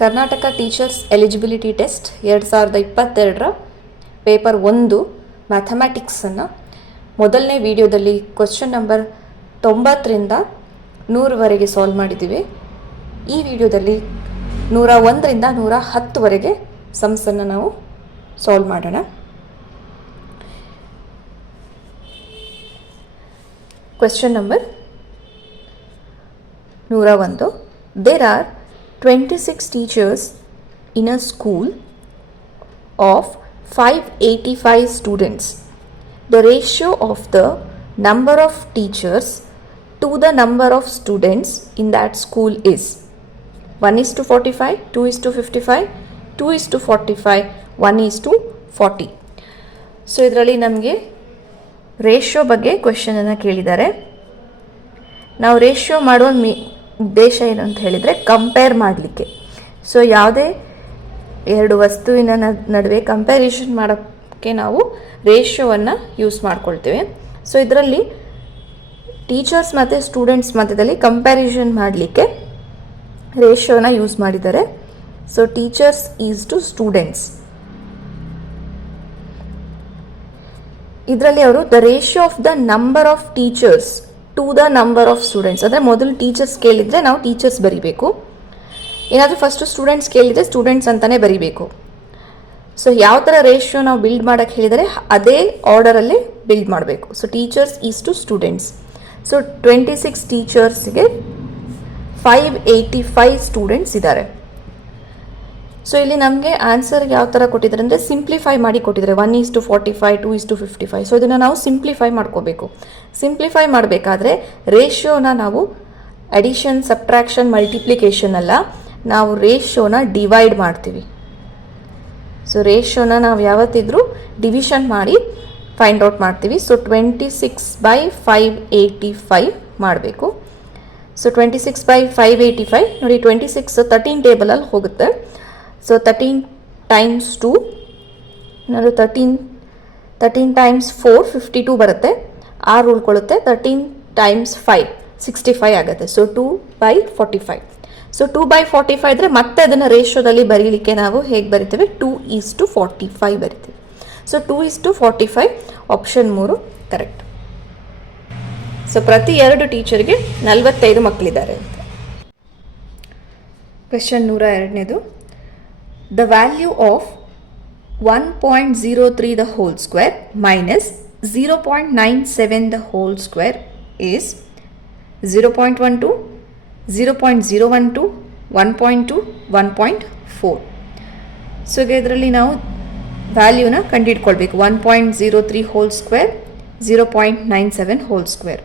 Karnataka teachers eligibility test 2022ರ paper 1 ಮ್ಯಾಥಮ್ಯಾಟಿಕ್ಸನ್ನು ಮೊದಲನೇ ವಿಡಿಯೋದಲ್ಲಿ ಕ್ವಶನ್ ನಂಬರ್ 90ರಿಂದ 100ವರೆಗೆ ಸಾಲ್ವ್ ಮಾಡಿದ್ದೀವಿ. ಈ ವಿಡಿಯೋದಲ್ಲಿ 101ರಿಂದ 110ವರೆಗೆ ಸಮ್ಸನ್ನು ನಾವು ಸಾಲ್ವ್ ಮಾಡೋಣ. Question number 101. There are 26 teachers in a school of 585 students. The ratio of the number of teachers to the number of students in that school is 1:45, 2:55, 2:45, 1:40. So ಇದರಲ್ಲಿ ನಮಗೆ ರೇಷಿಯೋ ಬಗ್ಗೆ ಕ್ವೆಶ್ಚನನ್ನು ಕೇಳಿದ್ದಾರೆ. ನಾವು ರೇಷಿಯೋ ಮಾಡುವ ಉದ್ದೇಶ ಏನು ಅಂತ ಹೇಳಿದರೆ ಕಂಪೇರ್ ಮಾಡಲಿಕ್ಕೆ. ಸೊ ಯಾವುದೇ ಎರಡು ವಸ್ತುವಿನ ನಡುವೆ ಕಂಪ್ಯಾರಿಸನ್ ಮಾಡೋಕ್ಕೆ ನಾವು ರೇಷಿಯೋವನ್ನು ಯೂಸ್ ಮಾಡ್ಕೊಳ್ತೇವೆ. ಸೊ ಇದರಲ್ಲಿ ಟೀಚರ್ಸ್ ಮತ್ತು ಸ್ಟೂಡೆಂಟ್ಸ್ ಮಧ್ಯದಲ್ಲಿ ಕಂಪ್ಯಾರಿಸನ್ ಮಾಡಲಿಕ್ಕೆ ರೇಷಿಯೋನ ಯೂಸ್ ಮಾಡಿದ್ದಾರೆ. So teachers is to students. ಇದರಲ್ಲಿ ಅವರು the ratio of the number of teachers to the number of students, ಅಂದರೆ ಮೊದಲು ಟೀಚರ್ಸ್ ಕೇಳಿದರೆ ನಾವು ಟೀಚರ್ಸ್ ಬರೀಬೇಕು. ಏನಾದರೂ ಫಸ್ಟು ಸ್ಟೂಡೆಂಟ್ಸ್ ಕೇಳಿದರೆ ಸ್ಟೂಡೆಂಟ್ಸ್ ಅಂತಲೇ ಬರೀಬೇಕು. ಸೊ ಯಾವ ಥರ ರೇಷಿಯೋ ನಾವು ಬಿಲ್ಡ್ ಮಾಡೋಕ್ಕೆ ಹೇಳಿದರೆ ಅದೇ ಆರ್ಡರಲ್ಲೇ ಬಿಲ್ಡ್ ಮಾಡಬೇಕು. So teachers is to students. So 26 ಟೀಚರ್ಸ್ಗೆ 585 ಸ್ಟೂಡೆಂಟ್ಸ್ ಇದ್ದಾರೆ. ಸೊ ಇಲ್ಲಿ ನಮಗೆ ಆನ್ಸರ್ಗೆ ಯಾವ ಥರ ಕೊಟ್ಟಿದ್ದಾರೆ ಅಂದರೆ ಸಿಂಪ್ಲಿಫೈ ಮಾಡಿ ಕೊಟ್ಟಿದ್ದಾರೆ. 1:45, 2:55. ಸೊ ಇದನ್ನು ನಾವು ಸಿಂಪ್ಲಿಫೈ ಮಾಡ್ಕೋಬೇಕು. ಸಿಂಪ್ಲಿಫೈ ಮಾಡಬೇಕಾದ್ರೆ ರೇಷಿಯೋನ ನಾವು ಅಡಿಷನ್, ಸಬ್ಟ್ರಾಕ್ಷನ್, ಮಲ್ಟಿಪ್ಲಿಕೇಶನ್ ಅಲ್ಲ, ನಾವು ರೇಷಿಯೋನ ಡಿವೈಡ್ ಮಾಡ್ತೀವಿ. ಸೊ ರೇಷಿಯೋನ ನಾವು ಯಾವತ್ತಿದ್ರೂ ಡಿವಿಷನ್ ಮಾಡಿ ಫೈಂಡ್ ಔಟ್ ಮಾಡ್ತೀವಿ. ಸೊ 26/585 ಮಾಡಬೇಕು. ಸೊ 26/585 ನೋಡಿ, 26 13 ಟೇಬಲಲ್ಲಿ ಹೋಗುತ್ತೆ. ಸೊ 13 times 2 ಏನಾದರೂ 13 times 4 52 ಬರುತ್ತೆ. 6 ಉಳ್ಕೊಳ್ಳುತ್ತೆ. 13 times 5 65 ಆಗುತ್ತೆ. ಸೊ 2/45. ಸೊ 2/45 ಇದ್ದರೆ ಮತ್ತೆ ಅದನ್ನು ರೇಷಿಯೋದಲ್ಲಿ ಬರೀಲಿಕ್ಕೆ ನಾವು ಹೇಗೆ ಬರಿತೇವೆ, 2:45 ಬರಿತೀವಿ. So 2:45 option 3 correct. ಸೊ ಪ್ರತಿ 2 ಟೀಚರ್ಗೆ 45 ಮಕ್ಕಳಿದ್ದಾರೆ ಅಂತ. Question 102ನೇದು. The value of 1.03 the whole square minus 0.97 the whole square is 0.12, 0.012, 1.2, 1.4. So ಇದರಲ್ಲಿ ನಾವು ವ್ಯಾಲ್ಯೂನ ಕಂಡುಹಿಡ್ಕೊಳ್ಬೇಕು. 1.03 whole square, 0.97 hole square.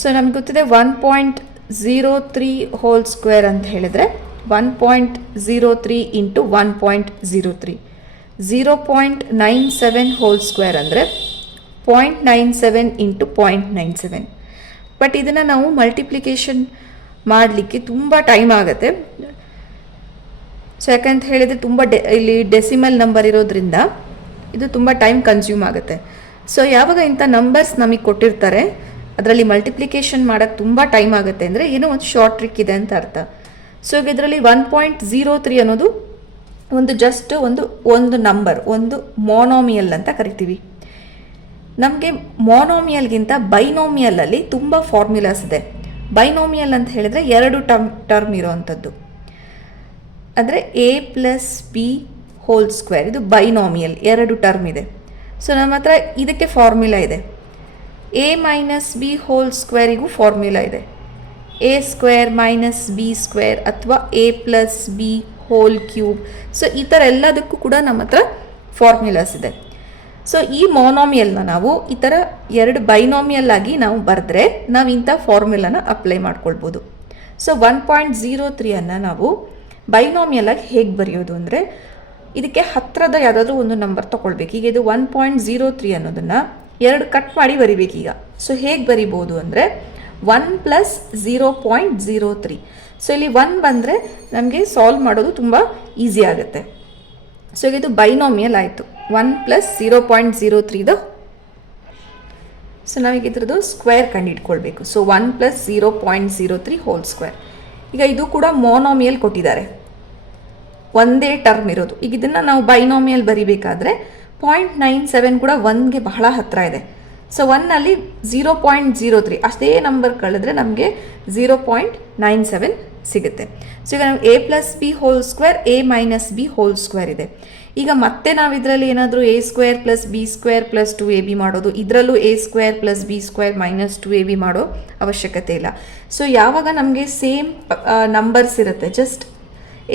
So ನಮ್ಗೆ ಗೊತ್ತಿದೆ 1.03 ಹೋಲ್ ಸ್ಕ್ವೇರ್ ಅಂತ ಹೇಳಿದ್ರೆ 1.03 ಇಂಟು 1.03, 0.97 ಹೋಲ್ ಸ್ಕ್ವೇರ್ ಅಂದರೆ 0.97 ಇಂಟು 0.97. ಬಟ್ ಇದನ್ನು ನಾವು ಮಲ್ಟಿಪ್ಲಿಕೇಶನ್ ಮಾಡಲಿಕ್ಕೆ ತುಂಬ ಟೈಮ್ ಆಗುತ್ತೆ. ಸೊ ಯಾಕಂತ ಹೇಳಿದರೆ ತುಂಬ ಇಲ್ಲಿ ಡೆಸಿಮಲ್ ನಂಬರ್ ಇರೋದ್ರಿಂದ ಇದು ತುಂಬ ಟೈಮ್ ಕನ್ಸ್ಯೂಮ್ ಆಗುತ್ತೆ. ಸೊ ಯಾವಾಗ ಇಂಥ ನಂಬರ್ಸ್ ನಮಗೆ ಕೊಟ್ಟಿರ್ತಾರೆ ಅದರಲ್ಲಿ ಮಲ್ಟಿಪ್ಲಿಕೇಶನ್ ಮಾಡೋಕ್ಕೆ ತುಂಬ ಟೈಮ್ ಆಗುತ್ತೆ ಅಂದರೆ ಏನೋ ಒಂದು ಶಾರ್ಟ್ ಟ್ರಿಕ್ ಇದೆ ಅಂತ ಅರ್ಥ. ಸೊ ಇದರಲ್ಲಿ 1.03 ಅನ್ನೋದು ಜಸ್ಟ್ ಒಂದು ನಂಬರ್, ಒಂದು ಮೋನೋಮಿಯಲ್ ಅಂತ ಕರಿತೀವಿ. ನಮಗೆ ಮೋನೋಮಿಯಲ್ಗಿಂತ ಬೈನೋಮಿಯಲಲ್ಲಿ ತುಂಬ ಫಾರ್ಮುಲಾಸ್ ಇದೆ. ಬೈನೋಮಿಯಲ್ ಅಂತ ಹೇಳಿದರೆ 2 ಟರ್ಮ್ ಇರೋವಂಥದ್ದು. ಅಂದರೆ A+B ಹೋಲ್ ಸ್ಕ್ವೇರ್, ಇದು ಬೈನೋಮಿಯಲ್, 2 ಟರ್ಮ್ ಇದೆ. ಸೊ ನಮ್ಮ ಹತ್ರ ಇದಕ್ಕೆ ಫಾರ್ಮುಲಾ ಇದೆ. A-B ಹೋಲ್ ಸ್ಕ್ವೇರಿಗೂ ಫಾರ್ಮುಲಾ ಇದೆ. A² - B² ಅಥವಾ A+B ಹೋಲ್ ಕ್ಯೂಬ್. ಸೊ ಈ ಥರ ಎಲ್ಲದಕ್ಕೂ ಕೂಡ ನಮ್ಮ ಹತ್ರ ಫಾರ್ಮುಲಾಸ್ ಇದೆ. ಸೊ ಈ ಮೋನೋಮಿಯಲ್ನ ನಾವು ಈ ಥರ 2 ಬೈನೋಮಿಯಲ್ ಆಗಿ ನಾವು ಬರೆದ್ರೆ ನಾವು ಇಂಥ ಫಾರ್ಮುಲಾನ ಅಪ್ಲೈ ಮಾಡ್ಕೊಳ್ಬೋದು. ಸೊ 1.03 ಅನ್ನು ನಾವು ಬೈನೋಮಿಯಲ್ ಆಗಿ ಹೇಗೆ ಬರೆಯೋದು ಅಂದರೆ ಇದಕ್ಕೆ ಹತ್ತಿರದ ಯಾವುದಾದ್ರೂ ಒಂದು ನಂಬರ್ ತೊಗೊಳ್ಬೇಕು. ಈಗ ಇದು 1.03 ಅನ್ನೋದನ್ನು 2 ಕಟ್ ಮಾಡಿ ಬರಿಬೇಕೀಗ. ಸೊ ಹೇಗೆ ಬರಿಬೋದು ಅಂದರೆ 1 + 0.03. ಸೊ ಇಲ್ಲಿ 1 ಬಂದರೆ ನಮಗೆ ಸಾಲ್ವ್ ಮಾಡೋದು ತುಂಬ ಈಸಿ ಆಗುತ್ತೆ. ಸೊ ಇದು ಬೈನೋಮಿಯಲ್ ಆಯಿತು. 1 + 0.03 ಸೊ ನಾವೀಗ ಇದ್ರದ್ದು ಸ್ಕ್ವೇರ್ ಕಂಡುಹಿಡ್ಕೊಳ್ಬೇಕು. So 1 + 0.03 whole square. ಈಗ ಇದು ಕೂಡ ಮೋನೋಮಿಯಲ್ ಕೊಟ್ಟಿದ್ದಾರೆ. ಒಂದೇ ಟರ್ಮ್ ಇರೋದು. ಈಗ ಇದನ್ನು ನಾವು ಬೈನಾಮಿಯಲ್ ಬರಿಬೇಕಾದ್ರೆ 0.97 ಕೂಡ 1ಗೆ ಬಹಳ ಹತ್ತಿರ ಇದೆ. ಸೊ 1ನಲ್ಲಿ 0.03 ಅಷ್ಟೇ ನಂಬರ್ ಕಳೆದ್ರೆ ನಮಗೆ 0.97 ಸಿಗುತ್ತೆ. ಸೊ ಈಗ ನಾವು a+b² a-b² ಇದೆ. ಈಗ ಮತ್ತೆ ನಾವು ಇದರಲ್ಲಿ ಏನಾದರೂ a² + b² + 2ab ಮಾಡೋದು, ಇದರಲ್ಲೂ a² + b² - 2ab ಮಾಡೋ ಅವಶ್ಯಕತೆ ಇಲ್ಲ. ಸೊ ಯಾವಾಗ ನಮಗೆ ಸೇಮ್ ನಂಬರ್ಸ್ ಇರುತ್ತೆ, ಜಸ್ಟ್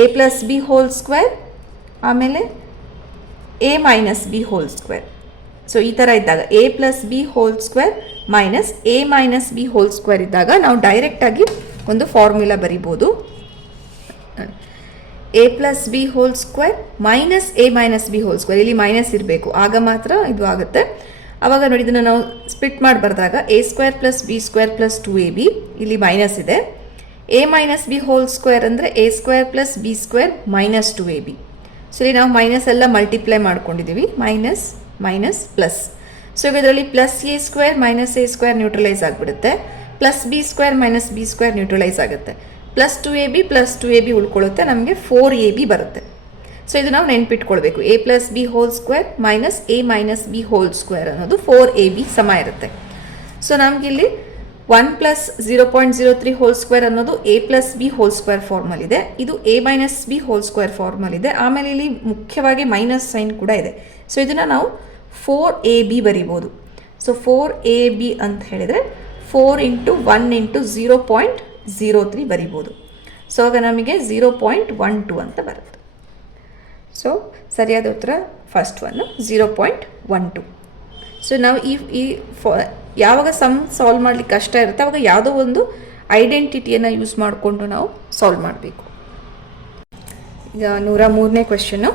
a+b² ಆಮೇಲೆ a-b². ಸೊ ಈ ಥರ ಇದ್ದಾಗ a+b² - a-b² ಇದ್ದಾಗ ನಾವು ಡೈರೆಕ್ಟಾಗಿ ಒಂದು ಫಾರ್ಮುಲಾ ಬರಿಬೋದು. a+b² - a-b², ಇಲ್ಲಿ ಮೈನಸ್ ಇರಬೇಕು, ಆಗ ಮಾತ್ರ ಇದು ಆಗುತ್ತೆ. ಆವಾಗ ನೋಡಿ ಇದನ್ನು ನಾವು ಸ್ಪ್ಲಿಟ್ ಮಾಡಿ ಬರೆದಾಗ a² + b² + 2ab, ಇಲ್ಲಿ ಮೈನಸ್ ಇದೆ. a-b² ಅಂದರೆ a² + b² - 2ab. ಸೊ ಇಲ್ಲಿ ನಾವು ಮೈನಸ್ ಎಲ್ಲ ಮಲ್ಟಿಪ್ಲೈ ಮಾಡ್ಕೊಂಡಿದ್ದೀವಿ, ಮೈನಸ್ ಪ್ಲಸ್. ಸೊ ಈಗ ಇದರಲ್ಲಿ +a² - a² ನ್ಯೂಟ್ರಲೈಸ್ ಆಗಿಬಿಡುತ್ತೆ, +b² - b² ನ್ಯೂಟ್ರಲೈಸ್ ಆಗುತ್ತೆ, +2ab + 2ab ಉಳ್ಕೊಳ್ಳುತ್ತೆ, ನಮಗೆ 4ab ಬರುತ್ತೆ. ಸೊ ಇದು ನಾವು ನೆನ್ಪಿಟ್ಕೊಳ್ಬೇಕು, a+b² - a-b² ಅನ್ನೋದು 4ab ಸಮ ಇರುತ್ತೆ. ಸೊ ನಮಗಿಲ್ಲಿ 1 + 0.03² ಅನ್ನೋದು a+b² ಫಾರ್ಮಲ್ ಇದೆ, ಇದು a-b² ಫಾರ್ಮಲ್ ಇದೆ, ಆಮೇಲೆ ಇಲ್ಲಿ ಮುಖ್ಯವಾಗಿ ಮೈನಸ್ ಸೈನ್ ಕೂಡ ಇದೆ. ಸೊ ಇದನ್ನು ನಾವು 4ab ಬರಿಬೋದು. ಸೊ 4ab ಅಂತ ಹೇಳಿದರೆ 4 × 1 × 0.03 ಬರಿಬೋದು. ಸೊ ಆಗ ನಮಗೆ 0.12 ಅಂತ ಬರುತ್ತೆ. ಸೊ ಸರಿಯಾದ ಉತ್ತರ ಫಸ್ಟ್ ಒನ್ 0.12. ಸೊ ನಾವು ಈ ಯಾವಾಗ ಸಮ್ ಸಾಲ್ವ್ ಮಾಡಲಿಕ್ಕೆ ಕಷ್ಟ ಇರುತ್ತೆ ಆವಾಗ ಯಾವುದೋ ಒಂದು ಐಡೆಂಟಿಟಿಯನ್ನು ಯೂಸ್ ಮಾಡಿಕೊಂಡು ನಾವು ಸಾಲ್ವ್ ಮಾಡಬೇಕು. ಈಗ 103ನೇ ಕ್ವೆಶ್ಚನ್ನು.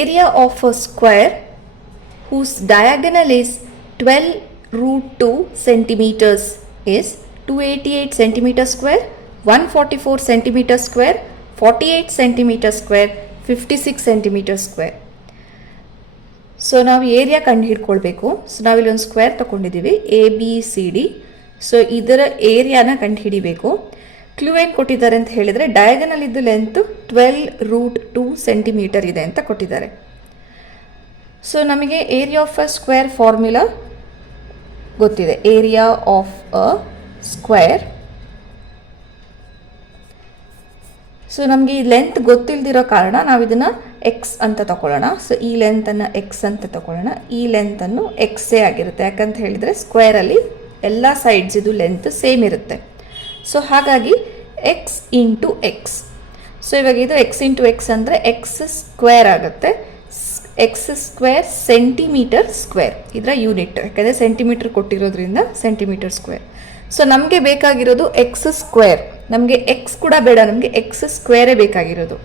Area of a square whose diagonal is 12√2 centimeters is 288 centimeter square, 144 centimeter square, 48 centimeter square, 56 centimeter square. So ನಾವು ಏರಿಯಾ ಕಂಡು ಹಿಡ್ಕೊಳ್ಬೇಕು. ಸೊ ನಾವಿಲ್ಲಿ ಒಂದು ಸ್ಕ್ವೇರ್ ತಗೊಂಡಿದ್ದೀವಿ ABCD. ಸೊ ಇದರ ಏರಿಯಾನ ಕಂಡು ಹಿಡಿಬೇಕು. ಕ್ಲೂ ಏನು ಕೊಟ್ಟಿದ್ದಾರೆ ಅಂತ ಹೇಳಿದರೆ ಡಯಾಗನಲ್ ಇದ್ದು ಲೆಂತ್ 12√2 ಸೆಂಟಿಮೀಟರ್ ಇದೆ ಅಂತ ಕೊಟ್ಟಿದ್ದಾರೆ. ಸೊ ನಮಗೆ area of a square formula ಗೊತ್ತಿದೆ. Area of a square, so ನಮಗೆ ಈ ಲೆಂತ್ ಗೊತ್ತಿಲ್ಲದಿರೋ ಕಾರಣ ನಾವು ಇದನ್ನು ಎಕ್ಸ್ ಅಂತ ತಗೊಳ್ಳೋಣ. ಸೊ ಈ ಲೆಂತನ್ನು ಎಕ್ಸ್ ಅಂತ ತಗೊಳ್ಳೋಣ, ಈ ಲೆಂತನ್ನು ಎಕ್ಸೇ ಆಗಿರುತ್ತೆ. ಯಾಕಂತ ಹೇಳಿದರೆ ಸ್ಕ್ವೇರಲ್ಲಿ ಎಲ್ಲ ಸೈಡ್ಸ್ ಇದು ಲೆಂತ್ ಸೇಮ್ ಇರುತ್ತೆ. ಸೊ ಹಾಗಾಗಿ ಎಕ್ಸ್ ಇಂಟು ಎಕ್ಸ್. ಸೊ ಇವಾಗ ಇದು ಎಕ್ಸ್ ಇಂಟು ಎಕ್ಸ್ ಅಂದರೆ ಎಕ್ಸ್ ಸ್ಕ್ವೇರ್ ಆಗುತ್ತೆ. ಎಕ್ಸ್ ಸ್ಕ್ವೇರ್ ಸೆಂಟಿಮೀಟರ್ ಸ್ಕ್ವೇರ್ ಇದರ ಯೂನಿಟ್, ಯಾಕಂದರೆ ಸೆಂಟಿಮೀಟರ್ ಕೊಟ್ಟಿರೋದ್ರಿಂದ ಸೆಂಟಿಮೀಟರ್ ಸ್ಕ್ವೇರ್. ಸೊ ನಮಗೆ ಬೇಕಾಗಿರೋದು ಎಕ್ಸ್ ಸ್ಕ್ವೇರ್, ನಮಗೆ ಎಕ್ಸ್ ಕೂಡ ಬೇಡ, ನಮಗೆ ಎಕ್ಸ್ ಸ್ಕ್ವೇರೇ ಬೇಕಾಗಿರೋದು.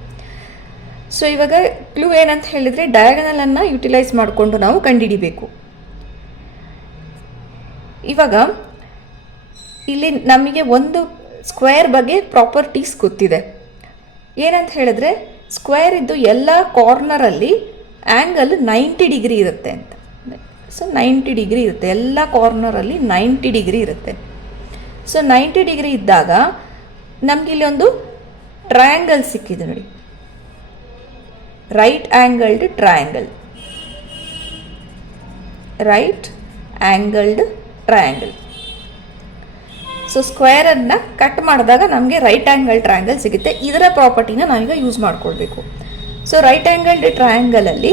ಸೊ ಇವಾಗ ಕ್ಲೂ ಏನಂತ ಹೇಳಿದರೆ ಡಯಾಗನಲನ್ನು ಯುಟಿಲೈಸ್ ಮಾಡಿಕೊಂಡು ನಾವು ಕಂಡುಹಿಡಿಬೇಕು. ಇವಾಗ ಇಲ್ಲಿ ನಮಗೆ ಒಂದು ಸ್ಕ್ವೇರ್ ಬಗ್ಗೆ ಪ್ರಾಪರ್ಟೀಸ್ ಗೊತ್ತಿದೆ. ಏನಂತ ಹೇಳಿದ್ರೆ ಸ್ಕ್ವೇರ್ ಇದ್ದು ಎಲ್ಲ ಕಾರ್ನರಲ್ಲಿ ಆ್ಯಂಗಲ್ 90 ಡಿಗ್ರಿ ಇರುತ್ತೆ ಅಂತ. ಸೊ 90 ಡಿಗ್ರಿ ಇರುತ್ತೆ, ಎಲ್ಲ ಕಾರ್ನರಲ್ಲಿ 90 ಡಿಗ್ರಿ ಇರುತ್ತೆ. ಸೊ 90 ಡಿಗ್ರಿ ಇದ್ದಾಗ ನಮಗಿಲ್ಲಿ ಒಂದು ಟ್ರಯಾಂಗಲ್ ಸಿಕ್ಕಿದೆ ನೋಡಿ, right angled triangle, right angled triangle. So ಸ್ಕ್ವೇರನ್ನು ಕಟ್ ಮಾಡಿದಾಗ ನಮಗೆ ರೈಟ್ ಆ್ಯಂಗಲ್ ಟ್ರಯಾಂಗಲ್ ಸಿಗುತ್ತೆ. ಇದರ ಪ್ರಾಪರ್ಟಿನ ನಾವೀಗ ಯೂಸ್ ಮಾಡ್ಕೊಳ್ಬೇಕು. ಸೊ ರೈಟ್ ಆ್ಯಂಗಲ್ಡ್ ಟ್ರಯಾಂಗಲಲ್ಲಿ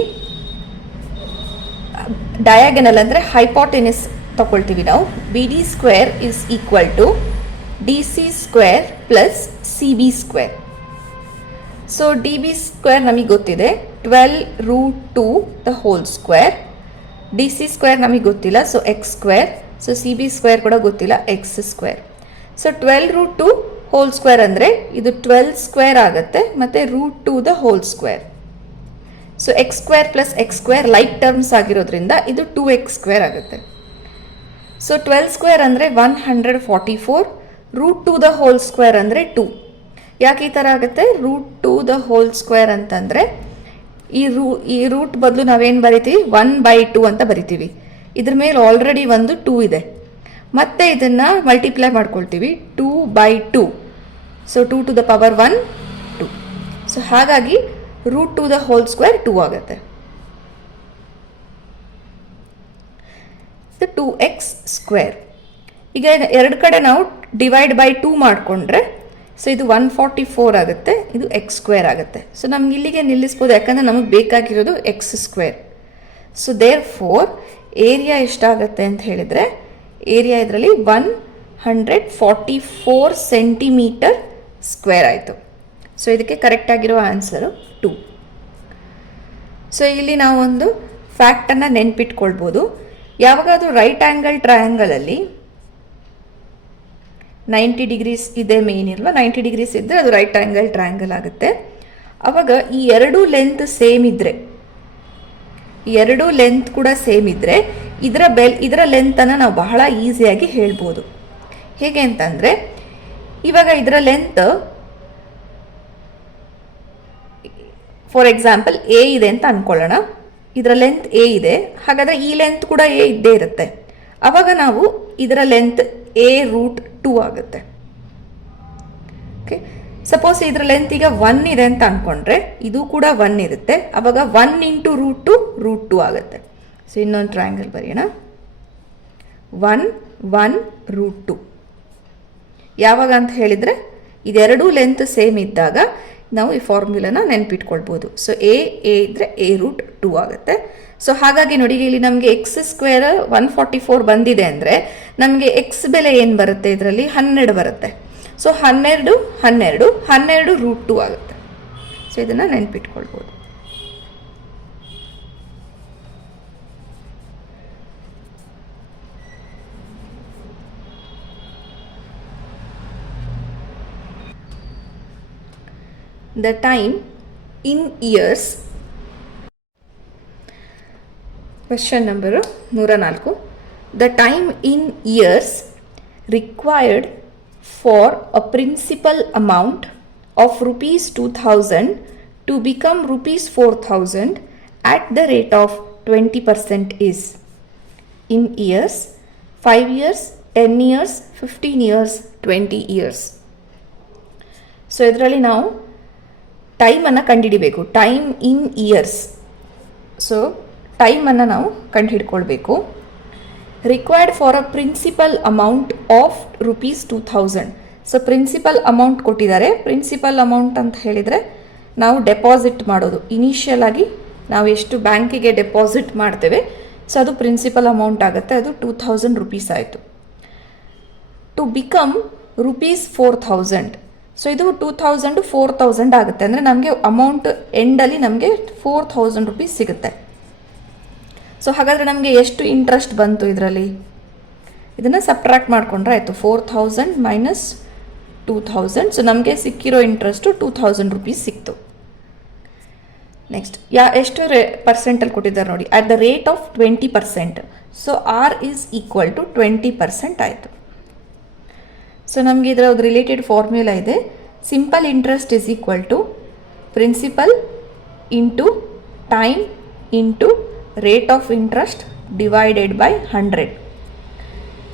ಡಯಾಗನಲ್ ಅಂದರೆ ಹೈಪಾಟೆನಿಸ್ ತಗೊಳ್ತೀವಿ ನಾವು. BD² is equal to DC² plus CB². So DB² ನಮಗೆ ಗೊತ್ತಿದೆ 12√2 ದ ಹೋಲ್ ಸ್ಕ್ವೇರ್. DC² ನಮಗೆ ಗೊತ್ತಿಲ್ಲ, ಸೊ x². ಸೊ CB² ಕೂಡ ಗೊತ್ತಿಲ್ಲ, x². ಸೊ 12√2 ಹೋಲ್ ಸ್ಕ್ವೇರ್ ಅಂದರೆ ಇದು 12² ಆಗುತ್ತೆ, ಮತ್ತು √2 the whole square. So x² plus x² like terms ಆಗಿರೋದ್ರಿಂದ ಇದು 2x² ಆಗುತ್ತೆ. ಸೊ 12² ಅಂದರೆ 144, √2 ದ ಹೋಲ್ ಸ್ಕ್ವೇರ್ ಅಂದರೆ 2. ಯಾಕೆ ಈ ಥರ ಆಗುತ್ತೆ? √2 ದ ಹೋಲ್ ಸ್ಕ್ವೇರ್ ಅಂತಂದರೆ ಈ ರೂಟ್ ಬದಲು ನಾವೇನು ಬರಿತೀವಿ 1/2 ಅಂತ ಬರಿತೀವಿ. ಇದ್ರ ಮೇಲೆ ಆಲ್ರೆಡಿ ಒಂದು 2 ಇದೆ, ಮತ್ತೆ ಇದನ್ನು ಮಲ್ಟಿಪ್ಲೈ ಮಾಡ್ಕೊಳ್ತೀವಿ 2/2. So 2 to the power 1 2. So ಹಾಗಾಗಿ √2 2 ಆಗುತ್ತೆ. 2x². ಈಗ ಎರಡು ಕಡೆ ನಾವು ಡಿವೈಡ್ ಬೈ 2 ಮಾಡಿಕೊಂಡ್ರೆ ಸೊ ಇದು 144 ಆಗುತ್ತೆ, ಇದು x² ಆಗುತ್ತೆ. ಸೊ ನಮ್ಗೆ ಇಲ್ಲಿಗೆ ನಿಲ್ಲಿಸ್ಬೋದು, ಯಾಕಂದರೆ ನಮಗೆ ಬೇಕಾಗಿರೋದು x². So there four area ಎಷ್ಟಾಗುತ್ತೆ ಅಂತ ಹೇಳಿದರೆ, ಏರಿಯಾ ಇದರಲ್ಲಿ 144 ಸೆಂಟಿಮೀಟರ್ ಸ್ಕ್ವೇರ್ ಆಯಿತು. ಸೊ ಇದಕ್ಕೆ ಕರೆಕ್ಟಾಗಿರೋ ಆನ್ಸರು 2. ಸೊ ಇಲ್ಲಿ ನಾವು ಒಂದು ಫ್ಯಾಕ್ಟನ್ನು ನೆನ್ಪಿಟ್ಕೊಳ್ಬೋದು. ಯಾವಾಗಾದರೂ ರೈಟ್ ಆ್ಯಂಗಲ್ ಟ್ರಯಾಂಗಲಲ್ಲಿ 90 ಡಿಗ್ರೀಸ್ ಇದೆ ಮೇನ್ ಇಲ್ವಾ, 90 ಡಿಗ್ರೀಸ್ ಇದ್ದರೆ ಅದು ರೈಟ್ ಆ್ಯಂಗಲ್ ಟ್ರಯಾಂಗಲ್ ಆಗುತ್ತೆ. ಆವಾಗ ಈ ಎರಡೂ ಲೆಂತ್ ಸೇಮ್ ಇದ್ದರೆ, ಎರಡೂ ಲೆಂತ್ ಕೂಡ ಸೇಮ್ ಇದ್ದರೆ ಇದರ ಲೆಂತನ್ನು ನಾವು ಬಹಳ ಈಸಿಯಾಗಿ ಹೇಳ್ಬೋದು. ಹೇಗೆ ಅಂತಂದರೆ, ಇವಾಗ ಇದರ ಲೆಂತ್ ಫಾರ್ ಎಕ್ಸಾಂಪಲ್ ಎ ಇದೆ ಅಂತ ಅಂದ್ಕೊಳ್ಳೋಣ. ಇದರ ಲೆಂತ್ ಎ ಇದೆ, ಹಾಗಾದರೆ ಈ ಲೆಂತ್ ಕೂಡ ಎ ಇದ್ದೇ ಇರುತ್ತೆ. ಆವಾಗ ನಾವು ಇದರ ಲೆಂತ್ a√2 ಆಗುತ್ತೆ. ಓಕೆ, ಸಪೋಸ್ ಇದರ ಲೆಂತ್ ಈಗ 1 ಇದೆ ಅಂತ ಅಂದ್ಕೊಂಡ್ರೆ ಇದು ಕೂಡ 1 ಇರುತ್ತೆ. ಆವಾಗ 1 × √2 ಆಗುತ್ತೆ. ಸೊ ಇನ್ನೊಂದು ಟ್ರಯಾಂಗಲ್ ಬರೆಯೋಣ. 1 1 √2. ಯಾವಾಗ ಅಂತ ಹೇಳಿದರೆ ಇದೆರಡೂ ಲೆಂತ್ ಸೇಮ್ ಇದ್ದಾಗ ನಾವು ಈ ಫಾರ್ಮ್ಯುಲಾನ ನೆನ್ಪಿಟ್ಕೊಳ್ಬೋದು. ಸೊ ಎ ಇದ್ದರೆ a√2 ಆಗುತ್ತೆ. ಸೊ ಹಾಗಾಗಿ ನೋಡಿ, ಇಲ್ಲಿ ನಮಗೆ x² 144 ಬಂದಿದೆ ಅಂದರೆ ನಮಗೆ x ಬೆಲೆ ಏನು ಬರುತ್ತೆ, ಇದರಲ್ಲಿ 12 ಬರುತ್ತೆ. ಸೊ 12 √2 ಆಗುತ್ತೆ. ಸೊ ಇದನ್ನು ನೆನ್ಪಿಟ್ಕೊಳ್ಬೋದು. The time in years. Question number 104. The time in years required for a principal amount of ₹2,000 to become ₹4,000 at the rate of 20% is in years, 5 years, 10 years, 15 years, 20 years. So ಇದರಲ್ಲಿ ನಾವು ಟೈಮನ್ನು ಕಂಡುಹಿಡಿಬೇಕು. Time in years. So ಟೈಮನ್ನು ನಾವು ಕಂಡುಹಿಡ್ಕೊಳ್ಬೇಕು. Required for a principal amount of ₹2,000. So principal amount ಕೊಟ್ಟಿದ್ದಾರೆ. Principal amount ಅಂತ ಹೇಳಿದರೆ ನಾವು ಡೆಪಾಸಿಟ್ ಮಾಡೋದು, ಇನಿಷಿಯಲ್ ಆಗಿ ನಾವು ಎಷ್ಟು ಬ್ಯಾಂಕಿಗೆ ಡೆಪಾಸಿಟ್ ಮಾಡ್ತೇವೆ, ಸೊ ಅದು ಪ್ರಿನ್ಸಿಪಲ್ ಅಮೌಂಟ್ ಆಗುತ್ತೆ. ಅದು ₹2,000 ಆಯಿತು. To become ₹4,000. ಸೊ ಇದು 2,000 4,000 ಆಗುತ್ತೆ. ಅಂದರೆ ನಮಗೆ ಅಮೌಂಟ್ ಎಂಡಲ್ಲಿ ನಮಗೆ ₹4,000 ಸಿಗುತ್ತೆ. ಸೊ ಹಾಗಾದರೆ ನಮಗೆ ಎಷ್ಟು ಇಂಟ್ರೆಸ್ಟ್ ಬಂತು ಇದರಲ್ಲಿ, ಇದನ್ನು ಸಬ್ಟ್ರಾಕ್ಟ್ ಮಾಡಿಕೊಂಡ್ರೆ ಆಯಿತು. 4,000 ಮೈನಸ್ 2,000. ಸೊ ನಮಗೆ ಸಿಕ್ಕಿರೋ ಇಂಟ್ರೆಸ್ಟು ₹2,000 ಸಿಕ್ತು. ನೆಕ್ಸ್ಟ್ ಎಷ್ಟು ಪರ್ಸೆಂಟಲ್ಲಿ ಕೊಟ್ಟಿದ್ದಾರೆ ನೋಡಿ, at the rate of 20%. So R is equal to 20% ಆಯಿತು. ಸೊ ನಮಗೆ ಇದರ ಒಂದು ರಿಲೇಟೆಡ್ ಫಾರ್ಮ್ಯುಲಾ ಇದೆ. Simple interest is equal to principal into time into rate of interest divided by 100.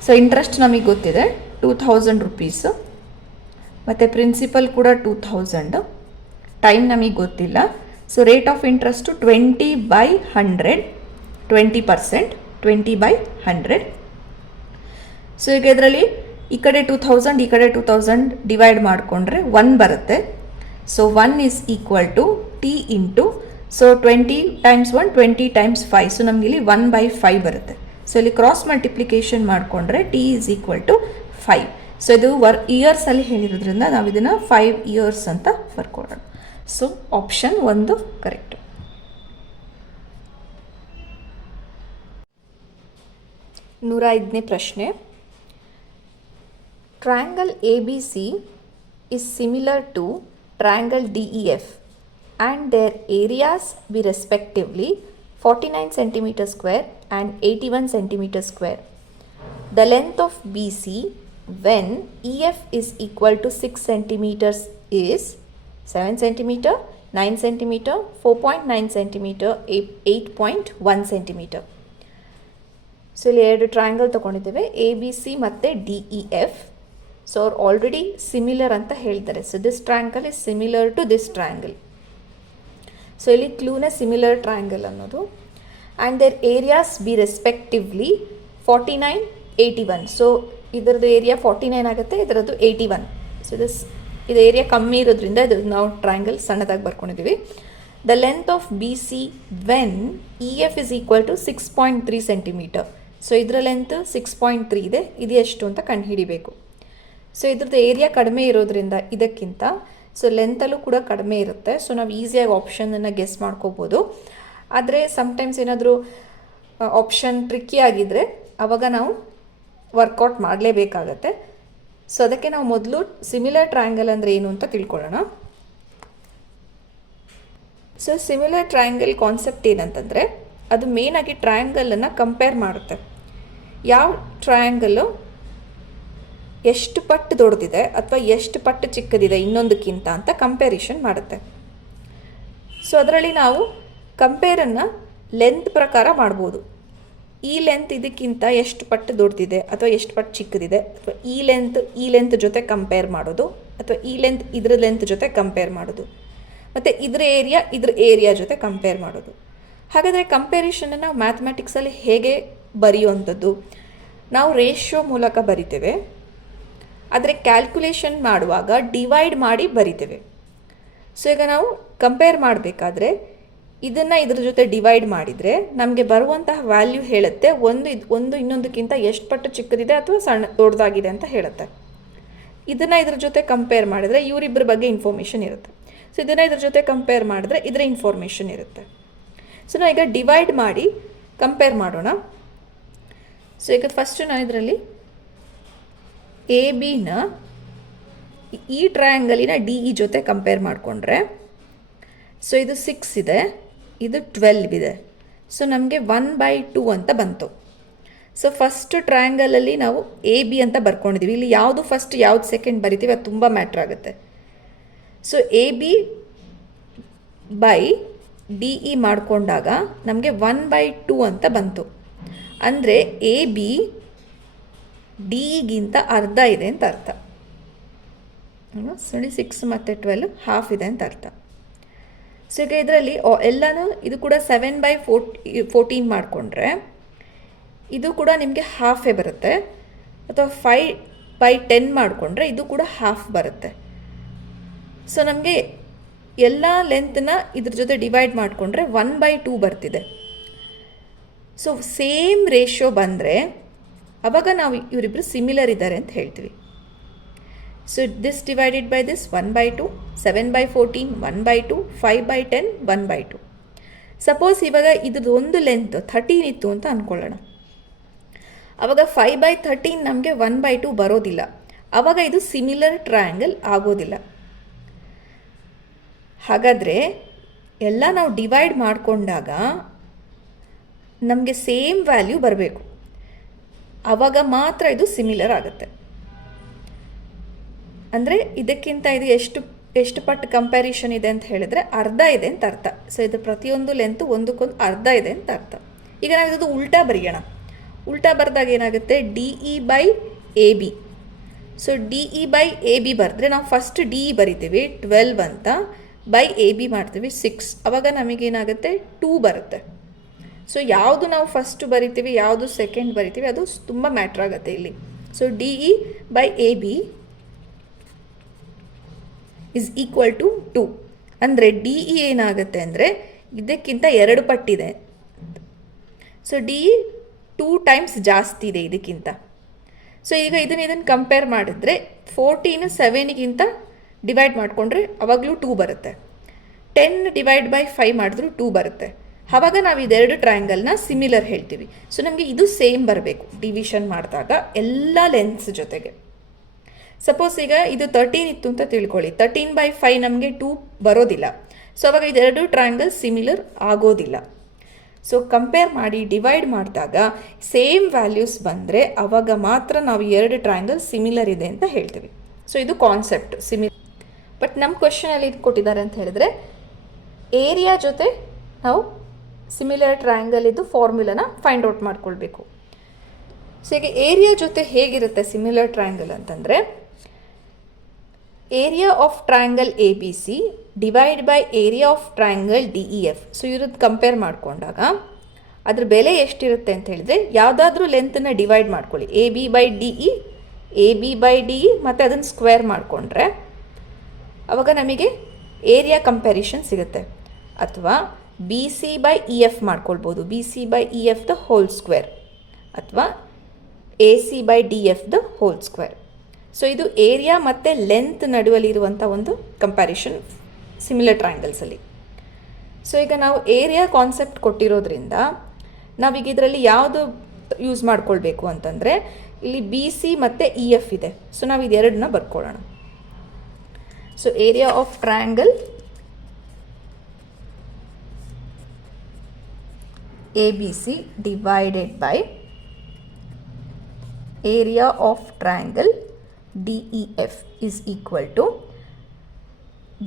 So interest ನಮಗೆ ಗೊತ್ತಿದೆ ₹2,000, ಮತ್ತು ಪ್ರಿನ್ಸಿಪಲ್ ಕೂಡ 2,000, ಟೈಮ್ ನಮಗೆ ಗೊತ್ತಿಲ್ಲ. So rate of interest 20/100, 20%, 20/100. So ಈಗ ಇದರಲ್ಲಿ ಈ ಕಡೆ 2,000 ಈ ಕಡೆ 2,000 ಡಿವೈಡ್ ಮಾಡಿಕೊಂಡ್ರೆ 1 ಬರುತ್ತೆ. So 1 is equal to T into, so 20 × 1 20 × 5. So ನಮಗೆ ಇಲ್ಲಿ 1/5 ಬರುತ್ತೆ. ಸೊ ಇಲ್ಲಿ ಕ್ರಾಸ್ ಮಲ್ಟಿಪ್ಲಿಕೇಶನ್ ಮಾಡಿಕೊಂಡ್ರೆ T is equal to 5. So ಇದು ಇಯರ್ಸಲ್ಲಿ ಹೇಳಿರೋದ್ರಿಂದ ನಾವು ಇದನ್ನು 5 ಇಯರ್ಸ್ ಅಂತ ಬರ್ಕೊಳ್ಳೋಣ. So option 1 correct. ನೂರ 5ನೇ ಪ್ರಶ್ನೆ. Triangle ABC is similar to triangle DEF and their areas be respectively 49 cm square and 81 cm square. The length of BC when EF is equal to 6 cm is 7 cm, 9 cm, 4.9 cm, 8.1 cm. So ಇಲ್ಲಿ ಎರಡು triangle ತೊಗೊಂಡಿದ್ದೇವೆ, ABC ಮತ್ತು DEF. So ಅವ್ರು already similar ಅಂತ ಹೇಳ್ತಾರೆ. So this triangle is similar to this triangle. So ಇಲ್ಲಿ ಕ್ಲೂನೇ similar triangle ಅನ್ನೋದು. And their areas be respectively 49, 81. So ಇದರದ್ದು ಏರಿಯಾ 49 ಆಗುತ್ತೆ, ಇದರದ್ದು 81. ಸೊ ಇದು ಏರಿಯಾ ಕಮ್ಮಿ ಇರೋದ್ರಿಂದ ಇದು ನಾವು ಟ್ರಯಾಂಗಲ್ ಸಣ್ಣದಾಗಿ ಬರ್ಕೊಂಡಿದ್ದೀವಿ. The length of B C when E F is equal to 6.3 centimetre. So ಇದರ ಲೆಂತ್ 6.3 ಇದೆ, ಇದು ಎಷ್ಟು ಅಂತ ಕಂಡುಹಿಡಿಬೇಕು. ಸೊ ಇದ್ರದ್ದು ಏರಿಯಾ ಕಡಿಮೆ ಇರೋದ್ರಿಂದ ಇದಕ್ಕಿಂತ ಸೊ ಲೆಂತಲ್ಲೂ ಕೂಡ ಕಡಿಮೆ ಇರುತ್ತೆ. ಸೊ ನಾವು ಈಸಿಯಾಗಿ ಆಪ್ಷನನ್ನು ಗೆಸ್ ಮಾಡ್ಕೋಬೋದು. ಆದರೆ ಸಮ್ಟೈಮ್ಸ್ ಏನಾದರೂ ಆಪ್ಷನ್ ಟ್ರಿಕ್ಕಿ ಆಗಿದ್ದರೆ ಆವಾಗ ನಾವು ವರ್ಕೌಟ್ ಮಾಡಲೇಬೇಕಾಗತ್ತೆ. ಸೊ ಅದಕ್ಕೆ ನಾವು ಮೊದಲು ಸಿಮಿಲರ್ ಟ್ರಯಾಂಗಲ್ ಅಂದರೆ ಏನು ಅಂತ ತಿಳ್ಕೊಳ್ಳೋಣ. ಸೊ ಸಿಮಿಲರ್ ಟ್ರಯಾಂಗಲ್ ಕಾನ್ಸೆಪ್ಟ್ ಏನಂತಂದರೆ ಅದು ಮೇನಾಗಿ ಟ್ರಯಾಂಗಲನ್ನು ಕಂಪೇರ್ ಮಾಡುತ್ತೆ. ಯಾವ ಟ್ರಯಾಂಗಲ್ಲು ಎಷ್ಟು ಪಟ್ಟು ದೊಡ್ಡದಿದೆ ಅಥವಾ ಎಷ್ಟು ಪಟ್ಟು ಚಿಕ್ಕದಿದೆ ಇನ್ನೊಂದಕ್ಕಿಂತ ಅಂತ ಕಂಪ್ಯಾರಿಷನ್ ಮಾಡುತ್ತೆ. ಸೊ ಅದರಲ್ಲಿ ನಾವು ಕಂಪೇರನ್ನು ಲೆಂತ್ ಪ್ರಕಾರ ಮಾಡ್ಬೋದು. ಈ ಲೆಂತ್ ಇದಕ್ಕಿಂತ ಎಷ್ಟು ಪಟ್ಟು ದೊಡ್ಡದಿದೆ ಅಥವಾ ಎಷ್ಟು ಪಟ್ಟು ಚಿಕ್ಕದಿದೆ, ಅಥವಾ ಈ ಲೆಂತ್ ಜೊತೆ ಕಂಪೇರ್ ಮಾಡೋದು, ಅಥವಾ ಈ ಲೆಂತ್ ಇದ್ರ ಲೆಂತ್ ಜೊತೆ ಕಂಪೇರ್ ಮಾಡೋದು, ಮತ್ತು ಇದ್ರ ಏರಿಯಾ ಜೊತೆ ಕಂಪೇರ್ ಮಾಡೋದು. ಹಾಗಾದರೆ ಕಂಪ್ಯಾರಿಷನ್ನ ನಾವು ಮ್ಯಾಥಮೆಟಿಕ್ಸಲ್ಲಿ ಹೇಗೆ ಬರೆಯುವಂಥದ್ದು? ನಾವು ರೇಷಿಯೋ ಮೂಲಕ ಬರಿತೇವೆ, ಆದರೆ ಕ್ಯಾಲ್ಕುಲೇಷನ್ ಮಾಡುವಾಗ ಡಿವೈಡ್ ಮಾಡಿ ಬರಿತೇವೆ. ಸೊ ಈಗ ನಾವು ಕಂಪೇರ್ ಮಾಡಬೇಕಾದ್ರೆ ಇದನ್ನು ಇದ್ರ ಜೊತೆ ಡಿವೈಡ್ ಮಾಡಿದರೆ ನಮಗೆ ಬರುವಂತಹ ವ್ಯಾಲ್ಯೂ ಹೇಳುತ್ತೆ ಒಂದು ಇನ್ನೊಂದಕ್ಕಿಂತ ಎಷ್ಟು ಪಟ್ಟು ಚಿಕ್ಕದಿದೆ ಅಥವಾ ದೊಡ್ಡದಾಗಿದೆ ಅಂತ ಹೇಳುತ್ತೆ. ಇದನ್ನು ಇದ್ರ ಜೊತೆ ಕಂಪೇರ್ ಮಾಡಿದರೆ ಇವರಿಬ್ಬರ ಬಗ್ಗೆ ಇನ್ಫಾರ್ಮೇಷನ್ ಇರುತ್ತೆ. ಸೊ ಇದನ್ನು ಇದ್ರ ಜೊತೆ ಕಂಪೇರ್ ಮಾಡಿದ್ರೆ ಇದರ ಇನ್ಫಾರ್ಮೇಷನ್ ಇರುತ್ತೆ. ಸೊ ನಾವು ಈಗ ಡಿವೈಡ್ ಮಾಡಿ ಕಂಪೇರ್ ಮಾಡೋಣ. ಸೊ ಈಗ ಫಸ್ಟು ನಾನು ಇದರಲ್ಲಿ ಎ ಬಿನ ಈ ಟ್ರಯಾಂಗಲಿನ ಡಿ ಇ ಜೊತೆ ಕಂಪೇರ್ ಮಾಡಿಕೊಂಡ್ರೆ ಸೊ ಇದು 6 ಇದೆ, ಇದು 12 ಇದೆ. ಸೊ ನಮಗೆ 1/2 ಅಂತ ಬಂತು. ಸೊ ಫಸ್ಟ್ ಟ್ರಯಾಂಗಲಲ್ಲಿ ನಾವು ಎ ಬಿ ಅಂತ ಬರ್ಕೊಂಡಿದ್ದೀವಿ. ಇಲ್ಲಿ ಯಾವುದು ಫಸ್ಟ್ ಯಾವುದು ಸೆಕೆಂಡ್ ಬರಿತೀವಿ ಅದು ತುಂಬ ಮ್ಯಾಟ್ರ್ ಆಗುತ್ತೆ. So A B by D E ಮಾಡಿಕೊಂಡಾಗ ನಮಗೆ 1/2 ಅಂತ ಬಂತು. ಅಂದರೆ ಎ ಬಿ ಡಿ ಇಗಿಂತ ಅರ್ಧ ಇದೆ ಅಂತ ಅರ್ಥ. 6 ಮತ್ತು 12 ಹಾಫ್ ಇದೆ ಅಂತ ಅರ್ಥ. ಸೊ ಈಗ ಇದರಲ್ಲಿ ಎಲ್ಲನೂ ಇದು ಕೂಡ 7/14 ಮಾಡಿಕೊಂಡ್ರೆ ಇದು ಕೂಡ ನಿಮಗೆ ಹಾಫೇ ಬರುತ್ತೆ, ಅಥವಾ 5/10 ಮಾಡಿಕೊಂಡ್ರೆ ಇದು ಕೂಡ ಹಾಫ್ ಬರುತ್ತೆ. ಸೊ ನಮಗೆ ಎಲ್ಲ ಲೆಂತ್ನ ಇದ್ರ ಜೊತೆ ಡಿವೈಡ್ ಮಾಡಿಕೊಂಡ್ರೆ 1/2 ಬರ್ತಿದೆ. ಸೊ ಸೇಮ್ ರೇಷಿಯೋ ಬಂದರೆ ಆವಾಗ ನಾವು ಇವರಿಬ್ಬರು ಸಿಮಿಲರ್ ಇದ್ದಾರೆ ಅಂತ ಹೇಳ್ತೀವಿ. So this divided by this 1/2, 7/14 1/2, 5/10 1/2. Suppose ಇವಾಗ ಇದ್ರದ್ದು ಒಂದು ಲೆಂತ್ 13 ಇತ್ತು ಅಂತ ಅಂದ್ಕೊಳ್ಳೋಣ. ಆವಾಗ 5/13 ನಮಗೆ 1/2 ಬರೋದಿಲ್ಲ. ಆವಾಗ ಇದು ಸಿಮಿಲರ್ ಟ್ರಯಾಂಗಲ್ ಆಗೋದಿಲ್ಲ. ಹಾಗಾದರೆ ಎಲ್ಲ ನಾವು ಡಿವೈಡ್ ಮಾಡಿಕೊಂಡಾಗ ನಮಗೆ ಸೇಮ್ ವ್ಯಾಲ್ಯೂ ಬರಬೇಕು, ಆವಾಗ ಮಾತ್ರ ಇದು ಸಿಮಿಲರ್ ಆಗುತ್ತೆ. ಅಂದರೆ ಇದಕ್ಕಿಂತ ಇದು ಎಷ್ಟು ಪಟ್ಟು ಕಂಪ್ಯಾರಿಷನ್ ಇದೆ ಅಂತ ಹೇಳಿದ್ರೆ ಅರ್ಧ ಇದೆ ಅಂತ ಅರ್ಥ. ಸೊ ಇದು ಪ್ರತಿಯೊಂದು ಲೆಂತು ಒಂದಕ್ಕೊಂದು ಅರ್ಧ ಇದೆ ಅಂತ ಅರ್ಥ. ಈಗ ನಾವು ಇದು ಉಲ್ಟಾ ಬರೆಯೋಣ. ಉಲ್ಟಾ ಬರೆದಾಗ ಏನಾಗುತ್ತೆ, D E by A B. So D E by A B ಬರೆದ್ರೆ ನಾವು ಫಸ್ಟ್ ಡಿ ಇ ಬರಿತೀವಿ 12 ಅಂತ, ಬೈ ಎ ಬಿ ಮಾಡ್ತೀವಿ 6. ಆವಾಗ ನಮಗೇನಾಗುತ್ತೆ 2 ಬರುತ್ತೆ. ಸೊ ಯಾವುದು ನಾವು ಫಸ್ಟ್ ಬರಿತೀವಿ ಯಾವುದು ಸೆಕೆಂಡ್ ಬರಿತೀವಿ ಅದು ತುಂಬ ಮ್ಯಾಟ್ರ್ ಆಗುತ್ತೆ ಇಲ್ಲಿ. So D E by A B is equal to 2. ಅಂದರೆ ಡಿ ಇ ಏನಾಗುತ್ತೆ ಅಂದರೆ ಇದಕ್ಕಿಂತ 2 ಪಟ್ಟಿದೆ. ಸೊ ಡಿ ಇ 2 ಟೈಮ್ಸ್ ಜಾಸ್ತಿ ಇದೆ ಇದಕ್ಕಿಂತ. ಸೊ ಈಗ ಇದನ್ನು ಕಂಪೇರ್ ಮಾಡಿದ್ರೆ 14 7ಗಿಂತ ಡಿವೈಡ್ ಮಾಡಿಕೊಂಡ್ರೆ ಅವಾಗಲೂ 2 ಬರುತ್ತೆ. 10 ಡಿವೈಡ್ ಬೈ 5 ಮಾಡಿದ್ರೂ 2 ಬರುತ್ತೆ. ಆವಾಗ ನಾವು ಇದೆರಡು ಟ್ರಯಾಂಗಲ್ನ ಸಿಮಿಲರ್ ಹೇಳ್ತೀವಿ. ಸೊ ನಮಗೆ ಇದು ಸೇಮ್ ಬರಬೇಕು ಡಿವಿಷನ್ ಮಾಡಿದಾಗ ಎಲ್ಲ ಲೆನ್ಸ್ ಜೊತೆಗೆ. ಸಪೋಸ್ ಈಗ ಇದು 13 ಇತ್ತು ಅಂತ ತಿಳ್ಕೊಳ್ಳಿ, 13/5 ನಮಗೆ 2 ಬರೋದಿಲ್ಲ. ಸೊ ಅವಾಗ ಇದೆರಡು ಟ್ರಯಾಂಗಲ್ ಸಿಮಿಲರ್ ಆಗೋದಿಲ್ಲ. ಸೊ ಕಂಪೇರ್ ಮಾಡಿ ಡಿವೈಡ್ ಮಾಡಿದಾಗ ಸೇಮ್ ವ್ಯಾಲ್ಯೂಸ್ ಬಂದರೆ ಅವಾಗ ಮಾತ್ರ ನಾವು ಎರಡು ಟ್ರಯಾಂಗಲ್ ಸಿಮಿಲರ್ ಇದೆ ಅಂತ ಹೇಳ್ತೀವಿ. ಸೊ ಇದು ಕಾನ್ಸೆಪ್ಟ್ ಸಿಮಿಲರ್. ಬಟ್ ನಮ್ಮ ಕ್ವಶನಲ್ಲಿ ಇದು ಕೊಟ್ಟಿದ್ದಾರೆ ಅಂತ ಹೇಳಿದ್ರೆ ಏರಿಯಾ ಜೊತೆ ನಾವು ಸಿಮಿಲರ್ ಟ್ರಯಾಂಗಲ್ ಇದ್ದು ಫಾರ್ಮುಲಾನ ಫೈಂಡ್ ಔಟ್ ಮಾಡ್ಕೊಳ್ಬೇಕು. ಸೊ ಈಗ ಏರಿಯಾ ಜೊತೆ ಹೇಗಿರುತ್ತೆ ಸಿಮಿಲರ್ ಟ್ರಯಾಂಗಲ್ ಅಂತಂದರೆ, area of triangle A B C divide by area of triangle D E F. So ಇವ್ರದ್ದು ಕಂಪೇರ್ ಮಾಡಿಕೊಂಡಾಗ ಅದ್ರ ಬೆಲೆ ಎಷ್ಟಿರುತ್ತೆ ಅಂತ ಹೇಳಿದ್ರೆ, ಯಾವುದಾದ್ರೂ ಲೆಂತನ್ನು ಡಿವೈಡ್ ಮಾಡ್ಕೊಳ್ಳಿ, A B by D E, A B by D E, ಮತ್ತು ಅದನ್ನು ಸ್ಕ್ವೇರ್ ಮಾಡಿಕೊಂಡ್ರೆ ಅವಾಗ ನಮಗೆ ಏರಿಯಾ ಕಂಪ್ಯಾರಿಷನ್ ಸಿಗುತ್ತೆ. ಅಥವಾ B C by E F ಮಾಡ್ಕೊಳ್ಬೋದು, B C by E F the whole square, ಅಥವಾ A C by D F the whole square. So ಇದು ಏರಿಯಾ ಮತ್ತು ಲೆಂತ್ ನಡುವಲ್ಲಿರುವಂಥ ಒಂದು ಕಂಪ್ಯಾರಿಷನ್ ಸಿಮಿಲರ್ ಟ್ರಯಾಂಗಲ್ಸಲ್ಲಿ. ಸೊ ಈಗ ನಾವು ಏರಿಯಾ ಕಾನ್ಸೆಪ್ಟ್ ಕೊಟ್ಟಿರೋದ್ರಿಂದ ನಾವೀಗ ಇದರಲ್ಲಿ ಯಾವುದು ಯೂಸ್ ಮಾಡ್ಕೊಳ್ಬೇಕು ಅಂತಂದರೆ, ಇಲ್ಲಿ ಬಿ ಸಿ ಮತ್ತು ಇ ಎಫ್ ಇದೆ. ಸೊ ನಾವು ಇದೆರಡನ್ನ ಬರ್ಕೊಳ್ಳೋಣ. So area of triangle A B C divided by area of triangle D E F is equal to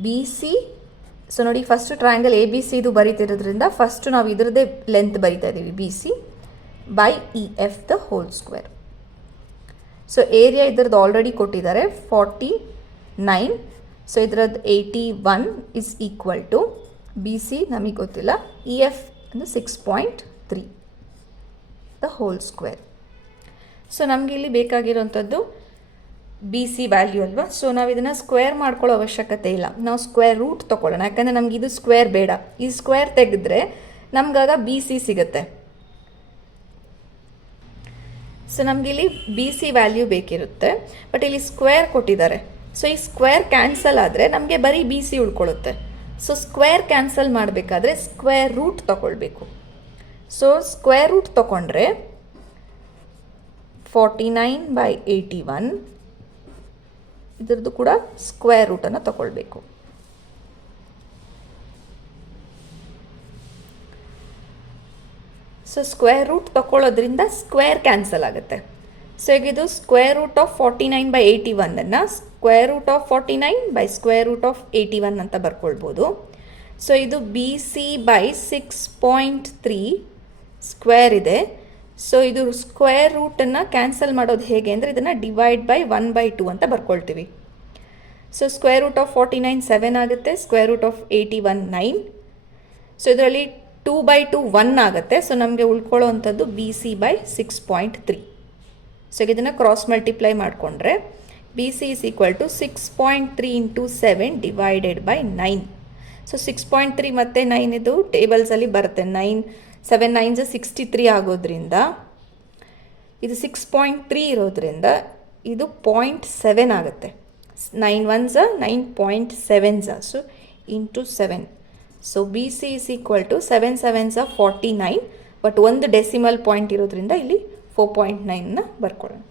B C. So ನೋಡಿ, first triangle A B C ಇದು ಬರೀತಿರೋದ್ರಿಂದ first ನಾವು ಇದರದ್ದೇ ಲೆಂತ್ ಬರಿತಾ ಇದ್ದೀವಿ, B C by E F the whole square. So area ಇದರದ್ದು already ಕೊಟ್ಟಿದ್ದಾರೆ 49. So ಇದರದ್ದು 81 is equal to B C ನಮಗೆ ಗೊತ್ತಿಲ್ಲ, ಇ ಎಫ್ ಅಂದರೆ 6.3 ದ ಹೋಲ್ ಸ್ಕ್ವೇರ್. ಸೊ ನಮಗೆ ಇಲ್ಲಿ ಬೇಕಾಗಿರೋಂಥದ್ದು ಬಿ ಸಿ ವ್ಯಾಲ್ಯೂ ಅಲ್ವಾ. ಸೊ ನಾವು ಇದನ್ನು ಸ್ಕ್ವೇರ್ ಮಾಡ್ಕೊಳ್ಳೋ ಅವಶ್ಯಕತೆ ಇಲ್ಲ, ನಾವು ಸ್ಕ್ವೇರ್ ರೂಟ್ ತೊಗೊಳ್ಳೋಣ. ಯಾಕಂದರೆ ನಮ್ಗೆ ಇದು ಸ್ಕ್ವೇರ್ ಬೇಡ, ಈ ಸ್ಕ್ವೇರ್ ತೆಗೆದ್ರೆ ನಮಗಾಗ ಬಿ ಸಿ ಸಿಗುತ್ತೆ. ಸೊ ನಮಗೆ ಇಲ್ಲಿ ಬಿ ಸಿ ವ್ಯಾಲ್ಯೂ ಬೇಕಿರುತ್ತೆ, ಬಟ್ ಇಲ್ಲಿ ಸ್ಕ್ವೇರ್ ಕೊಟ್ಟಿದ್ದಾರೆ. ಸೊ ಈ ಸ್ಕ್ವೇರ್ ಕ್ಯಾನ್ಸಲ್ ಆದರೆ ನಮಗೆ ಬರೀ ಬಿ ಸಿ ಉಳ್ಕೊಳ್ಳುತ್ತೆ. ಸೊ ಸ್ಕ್ವೇರ್ ಕ್ಯಾನ್ಸಲ್ ಮಾಡಬೇಕಾದ್ರೆ ಸ್ಕ್ವೇರ್ ರೂಟ್ ತೊಗೊಳ್ಬೇಕು. ಸೊ ಸ್ಕ್ವೇರ್ ರೂಟ್ ತೊಗೊಂಡ್ರೆ 49/81 ಇದರದ್ದು ಕೂಡ ಸ್ಕ್ವೇರ್ ರೂಟನ್ನು ತಗೊಳ್ಬೇಕು. ಸೊ ಸ್ಕ್ವೇರ್ ರೂಟ್ ತಗೊಳ್ಳೋದ್ರಿಂದ ಸ್ಕ್ವೇರ್ ಕ್ಯಾನ್ಸಲ್ ಆಗುತ್ತೆ. ಸೊ ಈಗ ಇದು square root of 49/81 square root of 49 by square root of 81 ಅಂತ ಬರ್ಕೊಳ್ಬೋದು. ಸೊ ಇದು ಬಿ ಸಿ ಬೈ 6.3 ಸ್ಕ್ವೇರ್ ಇದೆ. ಸೊ ಇದು ಸ್ಕ್ವೇರ್ ರೂಟನ್ನು ಕ್ಯಾನ್ಸಲ್ ಮಾಡೋದು ಹೇಗೆ ಅಂದರೆ, ಇದನ್ನು ಡಿವೈಡ್ ಬೈ 1/2 ಅಂತ ಬರ್ಕೊಳ್ತೀವಿ. ಸೊ ಸ್ಕ್ವೇರ್ ರೂಟ್ ಆಫ್ 49 7 ಆಗುತ್ತೆ, ಸ್ಕ್ವೇರ್ ರೂಟ್ ಆಫ್ 81 9. ಸೊ ಇದರಲ್ಲಿ 2/2 1 ಆಗುತ್ತೆ. ಸೊ ನಮಗೆ ಉಳ್ಕೊಳ್ಳೋ ಅಂಥದ್ದು ಬಿ ಸಿ ಬೈ 6.3. ಸೊ ಇದನ್ನು ಕ್ರಾಸ್ ಮಲ್ಟಿಪ್ಲೈ ಮಾಡಿಕೊಂಡ್ರೆ B C is equal to 6.3 into 7 divided by 9. So 6.3 ಮತ್ತು 9 ಇದು ಟೇಬಲ್ಸಲ್ಲಿ ಬರುತ್ತೆ. 7 9s 63 ಆಗೋದ್ರಿಂದ ಇದು 6.3 ಇರೋದ್ರಿಂದ ಇದು 0.7 ಆಗುತ್ತೆ. 9 1s 9.7s. So into 7. So B C is equal to 7 7s 49. But ಒಂದು ಡೆಸಿಮಲ್ ಪಾಯಿಂಟ್ ಇರೋದ್ರಿಂದ ಇಲ್ಲಿ 4.9ನ ಬರ್ಕೊಳ್ಳೋಣ.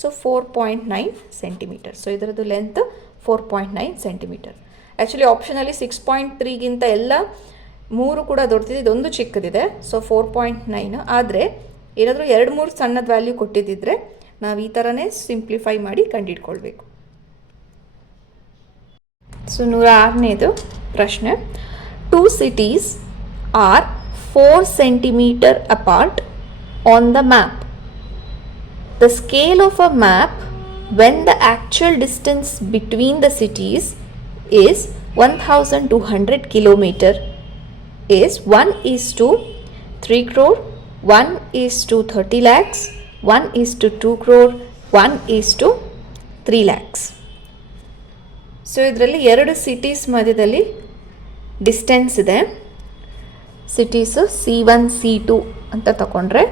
So 4.9 centimetre. ಸೊ ಇದರದ್ದು ಲೆಂತ್ 4.9 ಸೆಂಟಿಮೀಟರ್. ಆ್ಯಕ್ಚುಲಿ ಆಪ್ಷನಲ್ಲಿ 6.3ಗಿಂತ ಎಲ್ಲ 3 ಕೂಡ ದೊಡ್ಡದಿದೆ, ಇದೊಂದು ಚಿಕ್ಕದಿದೆ. ಸೊ 4.9. ಆದರೆ ಏನಾದರೂ 2-3 ಸಣ್ಣದ ವ್ಯಾಲ್ಯೂ ಕೊಟ್ಟಿದ್ದಿದ್ರೆ ನಾವು ಈ ಥರನೇ ಸಿಂಪ್ಲಿಫೈ ಮಾಡಿ ಕಂಡುಹಿಡ್ಕೊಳ್ಬೇಕು. ಸೊ 106ನೇದು ಪ್ರಶ್ನೆ. 2 cities are 4 centimeter apart on the map. The scale of a map when the actual distance between the cities is 1200 kilometer is 1:3 crore, 1:30 lakhs, 1:2 crore, 1:3 lakhs. So ಇದರಲ್ಲಿ 2 cities ಮಧ್ಯದಲ್ಲಿ distance ಇದೆ. Cities C1 C2 ಅಂತ ತಗೊಂಡ್ರೆ,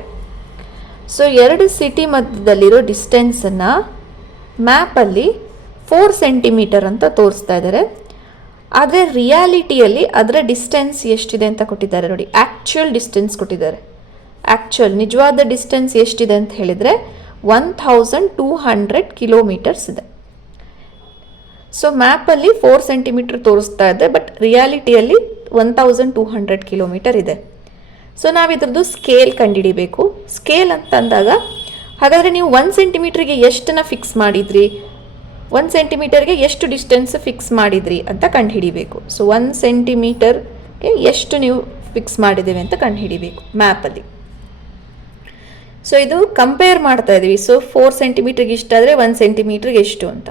so 2 city ಮಧ್ಯದಲ್ಲಿರೋ ಡಿಸ್ಟೆನ್ಸನ್ನು ಮ್ಯಾಪಲ್ಲಿ 4 centimetre ಅಂತ ತೋರಿಸ್ತಾ ಇದ್ದಾರೆ. ಆದರೆ ರಿಯಾಲಿಟಿಯಲ್ಲಿ ಅದರ ಡಿಸ್ಟೆನ್ಸ್ ಎಷ್ಟಿದೆ ಅಂತ ಕೊಟ್ಟಿದ್ದಾರೆ ನೋಡಿ. ಆ್ಯಕ್ಚುಯಲ್ ಡಿಸ್ಟೆನ್ಸ್ ಕೊಟ್ಟಿದ್ದಾರೆ. ಆ್ಯಕ್ಚುಯಲ್ ನಿಜವಾದ ಡಿಸ್ಟೆನ್ಸ್ ಎಷ್ಟಿದೆ ಅಂತ ಹೇಳಿದರೆ 1200 ಕಿಲೋಮೀಟರ್ಸ್ ಇದೆ. ಸೊ ಮ್ಯಾಪಲ್ಲಿ 4 ಸೆಂಟಿಮೀಟರ್ ತೋರಿಸ್ತಾ ಇದೆ, ಬಟ್ ರಿಯಾಲಿಟಿಯಲ್ಲಿ 1200 ಕಿಲೋಮೀಟರ್ ಇದೆ. ಸೊ ನಾವು ಇದ್ರದ್ದು ಸ್ಕೇಲ್ ಕಂಡುಹಿಡಿಬೇಕು. ಸ್ಕೇಲ್ ಅಂತಂದಾಗ ಹಾಗಾದರೆ ನೀವು 1 ಸೆಂಟಿಮೀಟ್ರಿಗೆ ಎಷ್ಟನ್ನು ಫಿಕ್ಸ್ ಮಾಡಿದ್ರಿ, 1 ಸೆಂಟಿಮೀಟರ್ಗೆ ಎಷ್ಟು ಡಿಸ್ಟೆನ್ಸ್ ಫಿಕ್ಸ್ ಮಾಡಿದ್ರಿ ಅಂತ ಕಂಡುಹಿಡಿಬೇಕು. ಸೊ 1 ಸೆಂಟಿಮೀಟರ್ಗೆ ಎಷ್ಟು ನೀವು ಫಿಕ್ಸ್ ಮಾಡಿದ್ದೀವಿ ಅಂತ ಕಂಡುಹಿಡಿಬೇಕು ಮ್ಯಾಪಲ್ಲಿ. ಸೊ ಇದು ಕಂಪೇರ್ ಮಾಡ್ತಾ ಇದ್ದೀವಿ. ಸೊ 4 ಸೆಂಟಿಮೀಟ್ರಿಗೆ ಇಷ್ಟಾದರೆ 1 ಸೆಂಟಿಮೀಟ್ರಿಗೆ ಎಷ್ಟು ಅಂತ.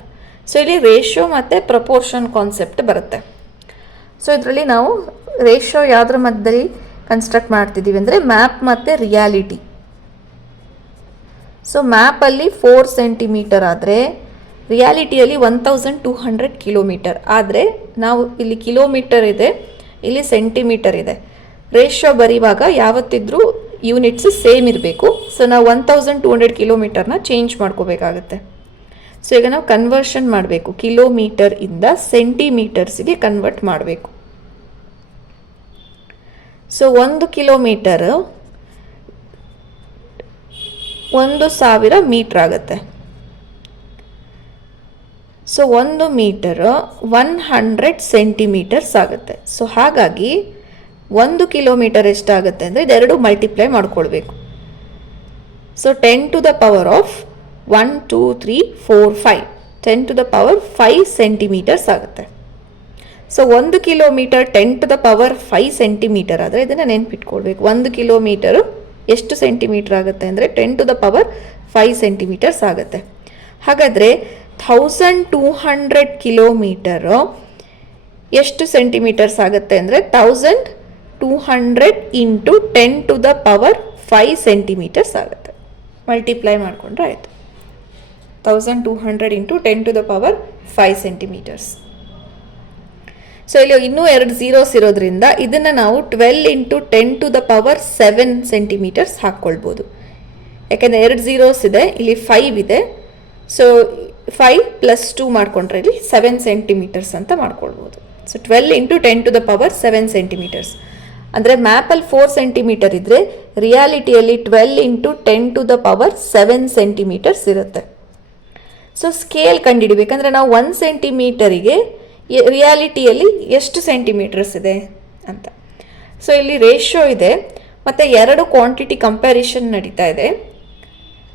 ಸೊ ಇಲ್ಲಿ ರೇಷಿಯೋ ಮತ್ತು ಪ್ರಪೋರ್ಷನ್ ಕಾನ್ಸೆಪ್ಟ್ ಬರುತ್ತೆ. ಸೊ ಇದರಲ್ಲಿ ನಾವು ರೇಷಿಯೋ ಯಾವುದ್ರ ಮಧ್ಯದಲ್ಲಿ ಕನ್ಸ್ಟ್ರಕ್ಟ್ ಮಾಡ್ತಿದ್ದೀವಿ ಅಂದರೆ ಮ್ಯಾಪ್ ಮತ್ತು ರಿಯಾಲಿಟಿ. ಸೊ ಮ್ಯಾಪಲ್ಲಿ 4 ಸೆಂಟಿಮೀಟರ್ ಆದರೆ ರಿಯಾಲಿಟಿಯಲ್ಲಿ 1200 ಕಿಲೋಮೀಟರ್. ಆದರೆ ನಾವು ಇಲ್ಲಿ ಕಿಲೋಮೀಟರ್ ಇದೆ, ಇಲ್ಲಿ ಸೆಂಟಿಮೀಟರ್ ಇದೆ. ರೇಷಿಯೋ ಬರೆಯುವಾಗ ಯಾವತ್ತಿದ್ರೂ ಯೂನಿಟ್ಸ್ ಸೇಮ್ ಇರಬೇಕು. ಸೊ ನಾವು 1200 ಕಿಲೋಮೀಟರ್ನ ಚೇಂಜ್ ಮಾಡ್ಕೋಬೇಕಾಗತ್ತೆ. ಸೊ ಈಗ ನಾವು ಕನ್ವರ್ಷನ್ ಮಾಡಬೇಕು, ಕಿಲೋಮೀಟರ್ ಇಂದ ಸೆಂಟಿಮೀಟರ್ಸ್ಗೆ ಕನ್ವರ್ಟ್ ಮಾಡಬೇಕು. ಸೊ 1 ಕಿಲೋಮೀಟರ್ 1000 ಮೀಟರ್ ಆಗುತ್ತೆ. ಸೊ 1 ಮೀಟರ್ 100 ಸೆಂಟಿಮೀಟರ್ಸ್ ಆಗುತ್ತೆ. ಸೊ ಹಾಗಾಗಿ 1 ಕಿಲೋಮೀಟರ್ ಎಷ್ಟಾಗುತ್ತೆ ಅಂದರೆ ಇದೆರಡು ಮಲ್ಟಿಪ್ಲೈ ಮಾಡ್ಕೊಳ್ಬೇಕು. So 10 to the power of 1 2 3 4 5 10 to the power 5 centimetres ಆಗುತ್ತೆ. So 1 kilometre 10 to the power 5 centimetre ಆದರೆ ಇದನ್ನು ನೆನ್ಪಿಟ್ಕೊಳ್ಬೇಕು. 1 ಕಿಲೋಮೀಟರ್ ಎಷ್ಟು ಸೆಂಟಿಮೀಟರ್ ಆಗುತ್ತೆ ಅಂದರೆ 10 ಟು ದ ಪವರ್ 5 ಸೆಂಟಿಮೀಟರ್ಸ್ ಆಗುತ್ತೆ. ಹಾಗಾದರೆ 1200 ಕಿಲೋಮೀಟರ್ ಎಷ್ಟು ಸೆಂಟಿಮೀಟರ್ಸ್ ಆಗುತ್ತೆ ಅಂದರೆ 1200 into 10 to the power 5 centimetres ಆಗುತ್ತೆ. ಮಲ್ಟಿಪ್ಲೈ ಮಾಡಿಕೊಂಡ್ರೆ ಆಯಿತು. 1200 into 10 to the power 5 centimetres. So ಇಲ್ಲಿ ಇನ್ನೂ 2 ಝೀರೋಸ್ ಇರೋದ್ರಿಂದ ಇದನ್ನು ನಾವು 12 into 10 to the power 7 centimetres ಹಾಕ್ಕೊಳ್ಬೋದು. ಯಾಕೆಂದರೆ 2 ಝೀರೋಸ್ ಇದೆ, ಇಲ್ಲಿ 5 ಇದೆ. ಸೊ 5 ಪ್ಲಸ್ 2 ಮಾಡಿಕೊಂಡ್ರೆ ಇಲ್ಲಿ 7 ಸೆಂಟಿಮೀಟರ್ಸ್ ಅಂತ ಮಾಡ್ಕೊಳ್ಬೋದು. So 12 into 10 to the power 7 centimetres. ಅಂದರೆ ಮ್ಯಾಪಲ್ಲಿ 4 ಸೆಂಟಿಮೀಟರ್ ಇದ್ದರೆ ರಿಯಾಲಿಟಿಯಲ್ಲಿ 12 into 10 to the power 7 centimetres ಇರುತ್ತೆ. ಸೊ ಸ್ಕೇಲ್ ಕಂಡುಹಿಡಿಬೇಕಂದ್ರೆ ನಾವು 1 ಸೆಂಟಿಮೀಟರಿಗೆ ರಿಯಾಲಿಟಿಯಲ್ಲಿ ಎಷ್ಟು ಸೆಂಟಿಮೀಟರ್ಸ್ ಇದೆ ಅಂತ. ಸೊ ಇಲ್ಲಿ ರೇಷಿಯೋ ಇದೆ ಮತ್ತು 2 ಕ್ವಾಂಟಿಟಿ ಕಂಪ್ಯಾರಿಷನ್ ನಡೀತಾ ಇದೆ.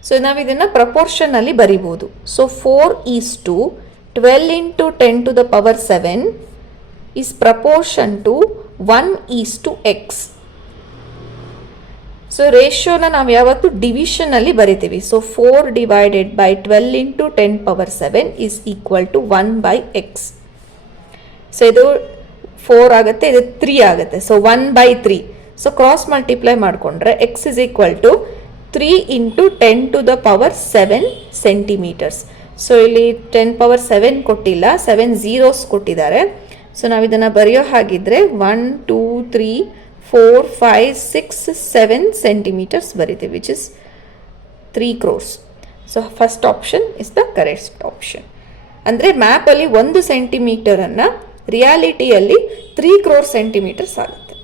ಸೊ ನಾವು ಇದನ್ನು ಪ್ರಪೋರ್ಷನಲ್ಲಿ ಬರಿಬೋದು. So 4:12 into 10 to the power 7 is proportion to 1:x. So ರೇಷಿಯೋನ ನಾವು ಯಾವತ್ತು ಡಿವಿಷನಲ್ಲಿ ಬರಿತೀವಿ. So 4 divided by 12 into 10 power 7 is equal to 1/x. So ಇದು 4 ಆಗುತ್ತೆ, ಇದು 3 ಆಗುತ್ತೆ. ಸೊ 1/3. ಸೊ ಕ್ರಾಸ್ ಮಲ್ಟಿಪ್ಲೈ ಮಾಡಿಕೊಂಡ್ರೆ x is equal to 3 into 10 to the power 7 centimetres. So ಇಲ್ಲಿ 10 ಪವರ್ 7 ಕೊಟ್ಟಿಲ್ಲ, 7 ಝೀರೋಸ್ ಕೊಟ್ಟಿದ್ದಾರೆ. ಸೊ ನಾವು ಇದನ್ನು ಬರೆಯೋ ಹಾಗಿದ್ರೆ 1 2 3 4 5 6 7 ಸೆಂಟಿಮೀಟರ್ಸ್ ಬರಿತೀವಿ, which is 3 crores. So first option is the correct option. ಅಂದರೆ ಮ್ಯಾಪಲ್ಲಿ 1 ಸೆಂಟಿಮೀಟರನ್ನು ರಿಯಾಲಿಟಿಯಲ್ಲಿ 3 crore ಸೆಂಟಿಮೀಟರ್ಸ್ ಆಗುತ್ತೆ.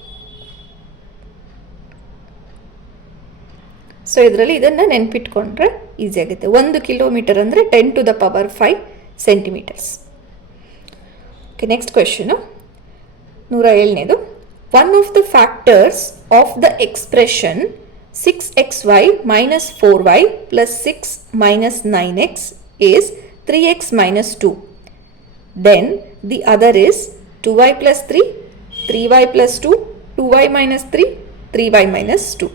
ಸೊ ಇದರಲ್ಲಿ ಇದನ್ನು ನೆನ್ಪಿಟ್ಕೊಂಡ್ರೆ ಈಸಿ ಆಗುತ್ತೆ. 1 ಕಿಲೋಮೀಟರ್ ಅಂದರೆ 10 to the power 5 centimetres. Okay, next question 107ನೇದು. One of the factors of the expression 6xy minus 4y plus 6 minus 9x is 3x minus 2. Then the other is 2y plus 3, 3y plus 2, 2y minus 3, 3y minus 2.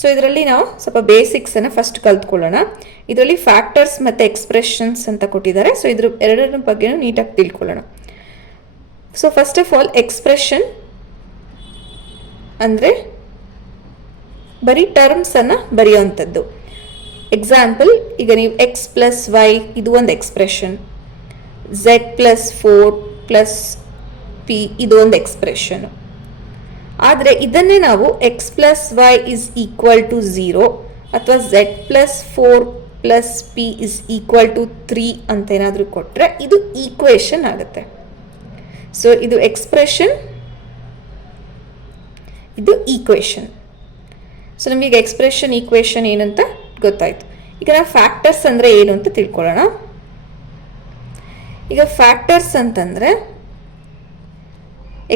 So ಇದರಲ್ಲಿ ನಾವು ಸ್ವಲ್ಪ ಬೇಸಿಕ್ಸನ್ನು first ಕಲ್ತ್ಕೊಳ್ಳೋಣ. ಇದರಲ್ಲಿ factors ಮತ್ತು expressions ಅಂತ ಕೊಟ್ಟಿದ್ದಾರೆ. So ಇದ್ರ ಎರಡರ ಬಗ್ಗೆ ನೀಟಾಗಿ ತಿಳ್ಕೊಳ್ಳೋಣ. So first of all expression ಅಂದರೆ ಬರೀ ಟರ್ಮ್ಸನ್ನು ಬರೆಯುವಂಥದ್ದು. ಎಕ್ಸಾಂಪಲ್, ಈಗ ನೀವು ಎಕ್ಸ್ ಪ್ಲಸ್ ವೈ ಇದು ಒಂದು expression, Z plus 4 plus P ಇದು ಒಂದು ಎಕ್ಸ್ಪ್ರೆಷನು. ಆದರೆ ಇದನ್ನೇ ನಾವು X plus Y is equal to 0 ಅಥವಾ Z plus 4 plus P is equal to 3 ಅಂತ ಏನಾದರೂ ಕೊಟ್ಟರೆ ಇದು ಈಕ್ವೇಷನ್ ಆಗುತ್ತೆ. ಸೊ ಇದು ಎಕ್ಸ್ಪ್ರೆಷನ್, ಇದು ಈಕ್ವೇಷನ್. ಸೊ ನಮಗೆ ಎಕ್ಸ್ಪ್ರೆಷನ್ ಈಕ್ವೇಷನ್ ಏನಂತ ಗೊತ್ತಾಯಿತು. ಈಗ ನಾವು ಫ್ಯಾಕ್ಟರ್ಸ್ ಅಂದರೆ ಏನು ಅಂತ ತಿಳ್ಕೊಳ್ಳೋಣ. ಈಗ ಫ್ಯಾಕ್ಟರ್ಸ್ ಅಂತಂದರೆ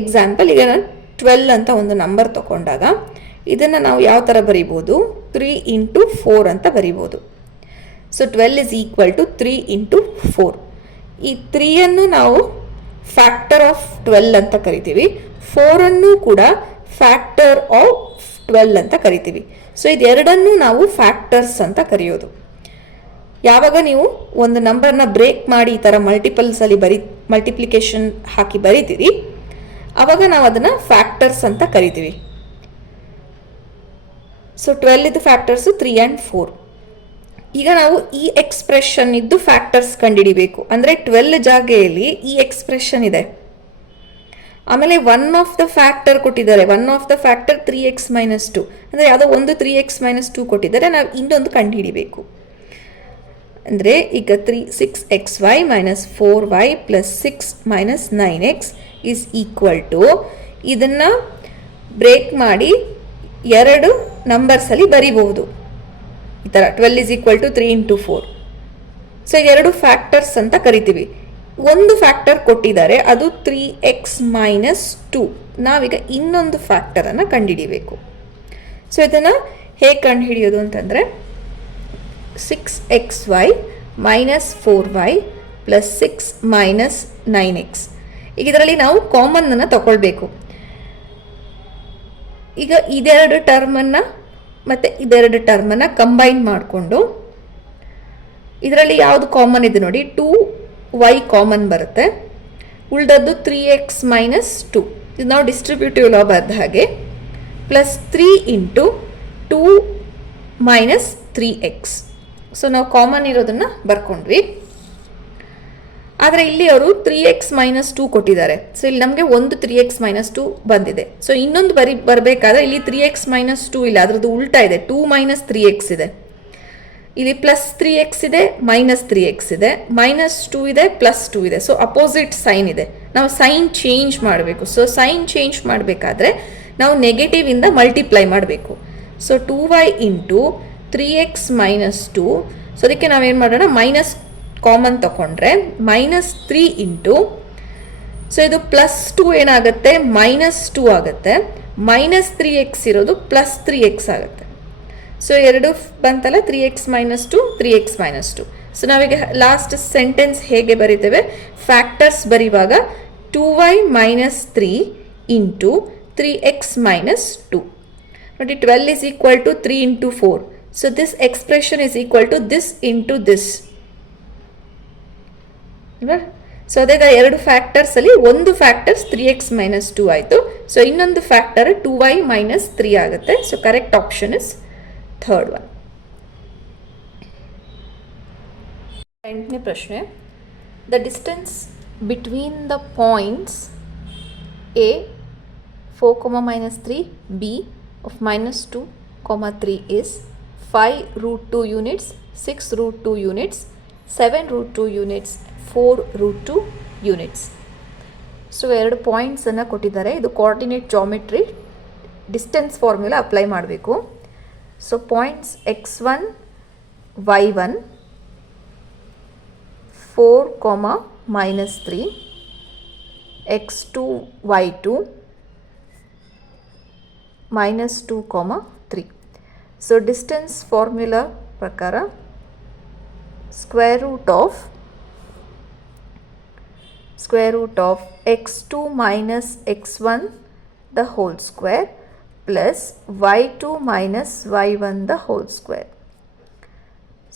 ಎಕ್ಸಾಂಪಲ್, ಈಗ ನಾನು 12 ಅಂತ ಒಂದು ನಂಬರ್ ತಗೊಂಡಾಗ ಇದನ್ನು ನಾವು ಯಾವ ಥರ ಬರಿಬೋದು, 3 ಇಂಟು 4 ಅಂತ ಬರಿಬೋದು. So 12 is equal to 3 into 4. ಈ 3ಅನ್ನು ನಾವು ಫ್ಯಾಕ್ಟರ್ ಆಫ್ 12 ಅಂತ ಕರಿತೀವಿ. 4ಅನ್ನು ಕೂಡ ಫ್ಯಾಕ್ಟರ್ ಆಫ್ 12 ಅಂತ ಕರಿತೀವಿ. ಸೊ ಇದೆರಡನ್ನೂ ನಾವು ಫ್ಯಾಕ್ಟರ್ಸ್ ಅಂತ ಕರೆಯೋದು. ಯಾವಾಗ ನೀವು ಒಂದು ನಂಬರ್ನ ಬ್ರೇಕ್ ಮಾಡಿ ಈ ಥರ ಮಲ್ಟಿಪಲ್ಸಲ್ಲಿ ಮಲ್ಟಿಪ್ಲಿಕೇಶನ್ ಹಾಕಿ ಬರಿತೀರಿ, ಆವಾಗ ನಾವು ಅದನ್ನು ಫ್ಯಾಕ್ಟರ್ಸ್ ಅಂತ ಕರಿತೀವಿ. ಸೊ 12 ಇದ್ದು ಫ್ಯಾಕ್ಟರ್ಸು 3 and 4. ಈಗ ನಾವು ಈ ಎಕ್ಸ್ಪ್ರೆಷನ್ ಇದ್ದು ಫ್ಯಾಕ್ಟರ್ಸ್ ಕಂಡುಹಿಡಿಬೇಕು. ಅಂದರೆ 12 ಜಾಗೆಯಲ್ಲಿ ಈ ಎಕ್ಸ್ಪ್ರೆಷನ್ ಇದೆ. ಆಮೇಲೆ ಒನ್ ಆಫ್ ದ ಫ್ಯಾಕ್ಟರ್ ಕೊಟ್ಟಿದ್ದಾರೆ. One of the factor 3x - 2. ಅಂದರೆ ಯಾವುದೋ ಒಂದು 3x - 2 ಕೊಟ್ಟಿದ್ದಾರೆ, ನಾವು ಇನ್ನೊಂದು ಕಂಡುಹಿಡಿಬೇಕು. ಅಂದರೆ ಈಗ 6xy - 4y + 6 - 9x is equal to, ಇದನ್ನು ಬ್ರೇಕ್ ಮಾಡಿ ಎರಡು ನಂಬರ್ಸಲ್ಲಿ ಬರಿಬಹುದು ಈ ಥರ. 12 = 3 × 4. ಸೊ ಎರಡು ಫ್ಯಾಕ್ಟರ್ಸ್ ಅಂತ ಕರಿತೀವಿ. ಒಂದು ಫ್ಯಾಕ್ಟರ್ ಕೊಟ್ಟಿದ್ದಾರೆ, ಅದು 3x - 2. ನಾವೀಗ ಇನ್ನೊಂದು ಫ್ಯಾಕ್ಟರನ್ನು ಕಂಡುಹಿಡಿಬೇಕು. ಸೊ ಇದನ್ನು ಹೇಗೆ ಕಂಡುಹಿಡಿಯೋದು ಅಂತಂದರೆ 6xy - 4y + 6 - 9x. ಈಗ ಇದರಲ್ಲಿ ನಾವು ಕಾಮನ್ನನ್ನು ತಗೊಳ್ಬೇಕು. ಈಗ ಇದೆರಡು ಟರ್ಮನ್ನು ಮತ್ತು ಇದೆರಡು ಟರ್ಮನ್ನು ಕಂಬೈನ್ ಮಾಡಿಕೊಂಡು, ಇದರಲ್ಲಿ ಯಾವುದು ಕಾಮನ್ ಇದೆ ನೋಡಿ, 2y ಕಾಮನ್ ಬರುತ್ತೆ, ಉಳಿದದ್ದು 3x - 2. ಇದು ನಾವು ಡಿಸ್ಟ್ರಿಬ್ಯೂಟಿವ್ ಲಾ ಬರೆದ ಹಾಗೆ, ಪ್ಲಸ್ 3 × 2 - 3x. ಸೊ ನಾವು ಕಾಮನ್ ಇರೋದನ್ನು ಬರ್ಕೊಂಡ್ವಿ. ಆದರೆ ಇಲ್ಲಿ ಅವರು 3x - 2 ಕೊಟ್ಟಿದ್ದಾರೆ. ಸೊ ಇಲ್ಲಿ ನಮಗೆ ಒಂದು 3x - 2 ಬಂದಿದೆ. ಸೊ ಇನ್ನೊಂದು ಬರಬೇಕಾದ್ರೆ ಇಲ್ಲಿ 3x - 2 ಇಲ್ಲ, ಅದರದ್ದು ಉಲ್ಟಾ ಇದೆ, 2 - 3x ಇದೆ. ಇಲ್ಲಿ ಪ್ಲಸ್ 3x ಇದೆ, -3x ಇದೆ, -2 ಇದೆ, +2 ಇದೆ. ಸೊ ಅಪೋಸಿಟ್ ಸೈನ್ ಇದೆ, ನಾವು ಸೈನ್ ಚೇಂಜ್ ಮಾಡಬೇಕು. ಸೊ ಸೈನ್ ಚೇಂಜ್ ಮಾಡಬೇಕಾದ್ರೆ ನಾವು ನೆಗೆಟಿವ್ ಇಂದ ಮಲ್ಟಿಪ್ಲೈ ಮಾಡಬೇಕು. So 2y × 3x - 2. ಸೊ ಅದಕ್ಕೆ ನಾವೇನು ಮಾಡೋಣ, ಮೈನಸ್ ಕಾಮನ್ ತಗೊಂಡ್ರೆ -3 × ಸೊ ಇದು +2 ಏನಾಗುತ್ತೆ, -2 ಆಗುತ್ತೆ, -3x ಇರೋದು +3x ಆಗುತ್ತೆ. ಸೊ ಎರಡು ಬಂತಲ್ಲ, 3x - 2 3x - 2. ಸೊ ನಾವೀಗ ಲಾಸ್ಟ್ ಸೆಂಟೆನ್ಸ್ ಹೇಗೆ ಬರೀತೇವೆ, ಫ್ಯಾಕ್ಟರ್ಸ್ ಬರೆಯುವಾಗ 2y - 3 × 3x - 2. ನೋಡಿ, 12 = 3 × 4. So this expression is equal to this into this. So ಅದೇ ಎರಡು ಫ್ಯಾಕ್ಟರ್ಸಲ್ಲಿ ಒಂದು ಫ್ಯಾಕ್ಟರ್ಸ್ 3x - 2 ಆಯಿತು. ಸೊ ಇನ್ನೊಂದು ಫ್ಯಾಕ್ಟರ್ 2y - 3 ಆಗುತ್ತೆ. So correct option is third one. 8ನೇ ಪ್ರಶ್ನೆ, the distance between the points A 4, -3, B of -2, 3 is 5√2 units, 6√2 units, 7√2 units, 4√2 units. So ಎರಡು ಪಾಯಿಂಟ್ಸನ್ನು ಕೊಟ್ಟಿದ್ದಾರೆ. ಇದು coordinate geometry, distance formula apply ಮಾಡಬೇಕು. So points x1 y1 4, -3, x2 y2 -2, 3. So distance formula ಪ್ರಕಾರ square root of x2 - x1 the whole square plus y2 - y1 the whole square.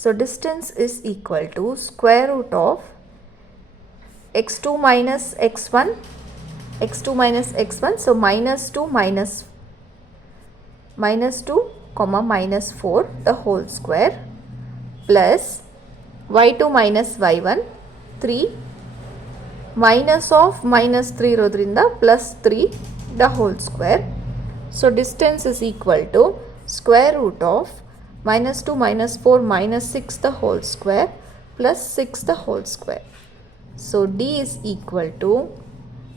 So distance is equal to square root of x2 - x1, so -2 -4 the whole square plus y2 - y1 3 minus of -3 ಇರೋದ್ರಿಂದ +3 the whole square. So distance is equal to square root of -2 -4 -6 the whole square plus 6 the whole square. So D is equal to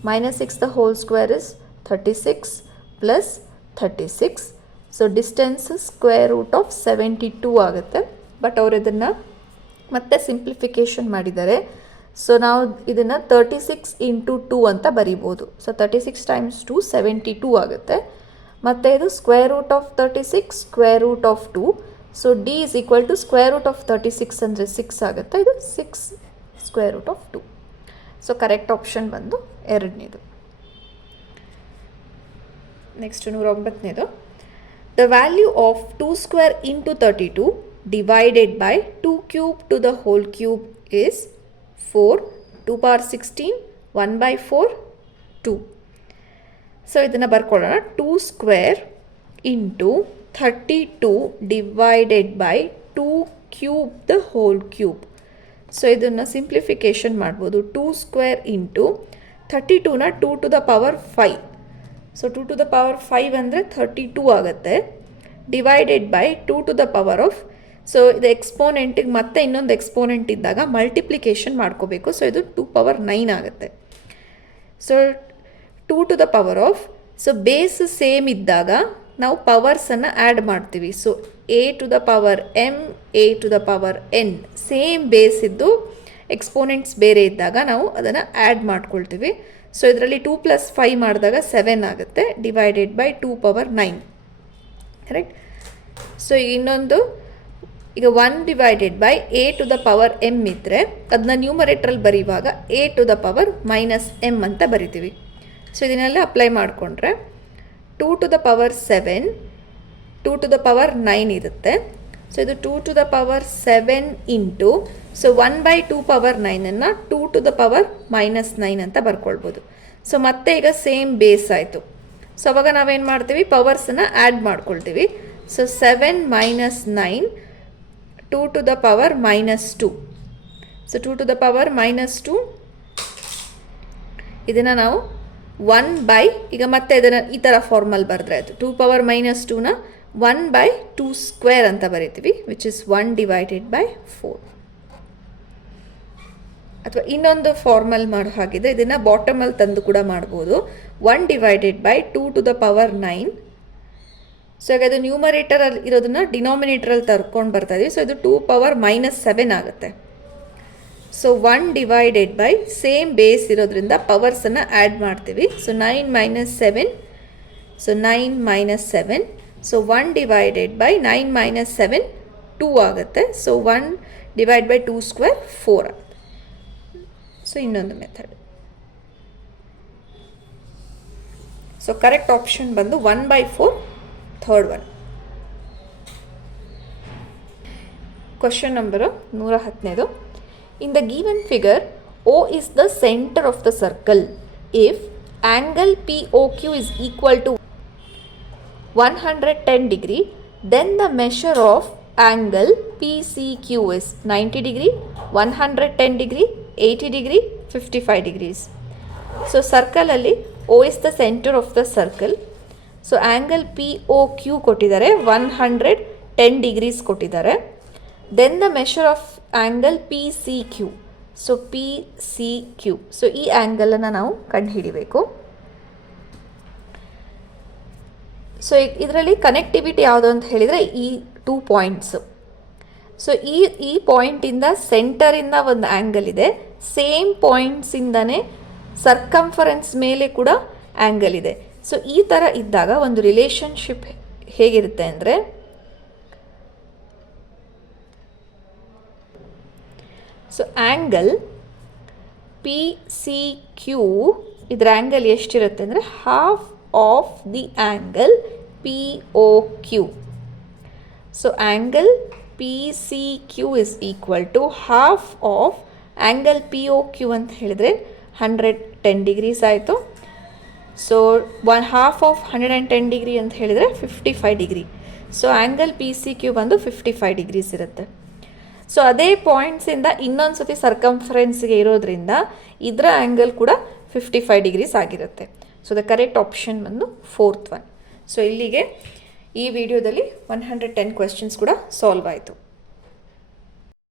-6 the whole square is 36 plus 36. So distance is square root of 72 ಆಗುತ್ತೆ. But ಅವರು ಇದನ್ನು ಮತ್ತೆ simplification ಮಾಡಿದ್ದಾರೆ. So ನಾವು ಇದನ್ನು 36 × 2 ಅಂತ ಬರಿಬೋದು. So 36 × 2 72 ಆಗುತ್ತೆ. ಮತ್ತು ಇದು square root of 36 square root of 2. So D is equal to square root of 36 ಅಂದರೆ 6 ಆಗುತ್ತೆ. ಇದು 6 square root of 2. So correct option ಬಂದು ಎರಡನೇದು. ನೆಕ್ಸ್ಟ್ 109ನೇದು. the value of 2 square into 32 divided by 2 cube to the whole cube is 4, 2 power 16, 1 by 4, 2. So ಇದನ್ನು ಬರ್ಕೊಳ್ಳೋಣ. 2 square into 32 divided by 2 cube the whole cube. So ಇದನ್ನು simplification ಮಾಡ್ಬೋದು. 2 square into 32ನ 2 to the power 5. So 2 to the power 5 ಅಂದರೆ 32 ಆಗುತ್ತೆ. Divided by 2 to the power of, so ಇದು ಎಕ್ಸ್ಪೋನೆಂಟಿಗೆ ಮತ್ತೆ ಇನ್ನೊಂದು ಎಕ್ಸ್ಪೋನೆಂಟ್ ಇದ್ದಾಗ ಮಲ್ಟಿಪ್ಲಿಕೇಶನ್ ಮಾಡ್ಕೋಬೇಕು. ಸೊ ಇದು 2 ಪವರ್ 9 ಆಗುತ್ತೆ. So 2 to the power of, so base same ಇದ್ದಾಗ ನಾವು ಪವರ್ಸನ್ನು ಆ್ಯಡ್ ಮಾಡ್ತೀವಿ. So A to the power M, A to the power N, same base ಇದ್ದು ಎಕ್ಸ್ಪೋನೆಂಟ್ಸ್ ಬೇರೆ ಇದ್ದಾಗ ನಾವು ಅದನ್ನು ಆ್ಯಡ್ ಮಾಡ್ಕೊಳ್ತೀವಿ. ಸೊ ಇದರಲ್ಲಿ 2 + 5 ಮಾಡಿದಾಗ 7 ಆಗುತ್ತೆ, divided by 2 power 9. Correct. So ಇನ್ನೊಂದು, ಈಗ 1 divided by A to the power M ಇದ್ದರೆ ಅದನ್ನ ನ್ಯೂಮರೇಟ್ರಲ್ಲಿ ಬರೆಯುವಾಗ A to the power minus M ಅಂತ ಬರಿತೀವಿ. ಸೊ ಇದನ್ನೆಲ್ಲ ಅಪ್ಲೈ ಮಾಡಿಕೊಂಡ್ರೆ 2 to the power 7, 2 to the power 9 ಇರುತ್ತೆ. ಸೊ ಇದು 2 to the power 7 into, so 1 by 2 power 9ಅನ್ನು 2 ಟು ದ ಪವರ್ ಮೈನಸ್ 9 ಅಂತ ಬರ್ಕೊಳ್ಬೋದು. ಸೊ ಮತ್ತೆ ಈಗ ಸೇಮ್ ಬೇಸ್ ಆಯಿತು. ಸೊ ಅವಾಗ ನಾವೇನು ಮಾಡ್ತೀವಿ, ಪವರ್ಸನ್ನು ಆ್ಯಡ್ ಮಾಡ್ಕೊಳ್ತೀವಿ. So 7 minus 9, 2 to the power minus 2. So 2 to the power minus 2, ಇದನ್ನು ನಾವು 1 ಬೈ, ಈಗ ಮತ್ತೆ ಇದನ್ನು ಈ ಥರ ಫಾರ್ಮಲ್ ಬರೆದ್ರೆ ಆಯಿತು. 2 ಪವರ್ ಮೈನಸ್ 2ನ 1 ಬೈ 2 ಸ್ಕ್ವೇರ್ ಅಂತ ಬರಿತೀವಿ, ವಿಚ್ ಇಸ್ 1 ಡಿವೈಡೆಡ್ ಬೈ 4. ಅಥವಾ ಇನ್ನೊಂದು ಫಾರ್ಮಲ್ ಮಾಡೋ ಹಾಗಿದ್ರೆ ಇದನ್ನು ಬಾಟಮಲ್ಲಿ ತಂದು ಕೂಡ ಮಾಡ್ಬೋದು. 1 divided by 2 to the power 9. So ಈಗ ಅದು ನ್ಯೂಮರೇಟರಲ್ಲಿ ಇರೋದನ್ನ ಡಿನಾಮಿನೇಟರಲ್ಲಿ ತರ್ಕೊಂಡು ಬರ್ತಾ ಇದೀವಿ. ಸೊ ಇದು 2 ಪವರ್ ಮೈನಸ್ 7 ಆಗುತ್ತೆ. So 1 divided by, same base ಇರೋದ್ರಿಂದ ಪವರ್ಸನ್ನು ಆ್ಯಡ್ ಮಾಡ್ತೀವಿ. So 9 minus 7, so 9 minus 7. So 1 divided by 9 minus 7, 2 ಆಗುತ್ತೆ. ಸೊ 1 ಡಿವೈಡ್ ಬೈ 2 ಸ್ಕ್ವೇರ್ 4 ಆಗುತ್ತೆ. ಸೊ ಇನ್ನೊಂದು ಮೆಥಡ್. ಸೊ ಕರೆಕ್ಟ್ ಆಪ್ಷನ್ ಬಂದು 1 by 4, third one. Question number 115. In the given figure, O is the center of the circle. If angle POQ is equal to 110 degree, then the measure of angle PCQ is 90 degree, 110 degree, 80 degree, 55 degrees. So circle ಅಲ್ಲಿ O is the center of the circle. So angle POQ ಕೊಟ್ಟಿದ್ದಾರೆ, 110 degrees ಕೊಟ್ಟಿದ್ದಾರೆ. Then the measure of angle PCQ. So PCQ. So ಈ ಆ್ಯಂಗಲನ್ನು ನಾವು ಕಂಡುಹಿಡಿಬೇಕು. So ಇದರಲ್ಲಿ connectivity ಯಾವುದು ಅಂತ ಹೇಳಿದರೆ ಈ 2 ಪಾಯಿಂಟ್ಸು. ಸೊ ಈ ಪಾಯಿಂಟಿಂದ ಸೆಂಟರಿಂದ ಒಂದು ಆ್ಯಂಗಲ್ ಇದೆ, ಸೇಮ್ ಪಾಯಿಂಟ್ಸಿಂದನೇ ಸರ್ಕಂಫರೆನ್ಸ್ ಮೇಲೆ ಕೂಡ ಆ್ಯಂಗಲ್ ಇದೆ. ಸೊ ಈ ಥರ ಇದ್ದಾಗ ಒಂದು ರಿಲೇಷನ್ಶಿಪ್ ಹೇಗಿರುತ್ತೆ ಅಂದರೆ, ಸೊ ಆ್ಯಂಗಲ್ PCQ, ಇದರ ಆ್ಯಂಗಲ್ ಎಷ್ಟಿರುತ್ತೆ ಅಂದರೆ half of the angle POQ. So angle PCQ is equal to half of angle POQ ಅಂತ ಹೇಳಿದರೆ 110 ಡಿಗ್ರೀಸ್ ಆಯಿತು. ಸೊ ಹಾಫ್ ಆಫ್ 110 ಡಿಗ್ರಿ ಅಂತ ಹೇಳಿದರೆ 55 ಡಿಗ್ರಿ. ಸೊ ಆ್ಯಂಗಲ್ PCQ ಬಂದು 55 ಡಿಗ್ರೀಸ್ ಇರುತ್ತೆ. ಸೊ ಅದೇ ಪಾಯಿಂಟ್ಸಿಂದ ಇನ್ನೊಂದು ಸತಿ ಸರ್ಕಂಫರೆನ್ಸ್ಗೆ ಇರೋದ್ರಿಂದ ಇದರ ಆ್ಯಂಗಲ್ ಕೂಡ 55 ಡಿಗ್ರೀಸ್ ಆಗಿರುತ್ತೆ. ಸೊ ದ ಕರೆಕ್ಟ್ ಆಪ್ಷನ್ ಬಂದು 4th ಒನ್. ಸೊ ಇಲ್ಲಿಗೆ ಈ ವಿಡಿಯೋದಲ್ಲಿ 110 ಕ್ವೆಶ್ಚನ್ಸ್ ಕೂಡ ಸಾಲ್ವ್ ಆಯಿತು.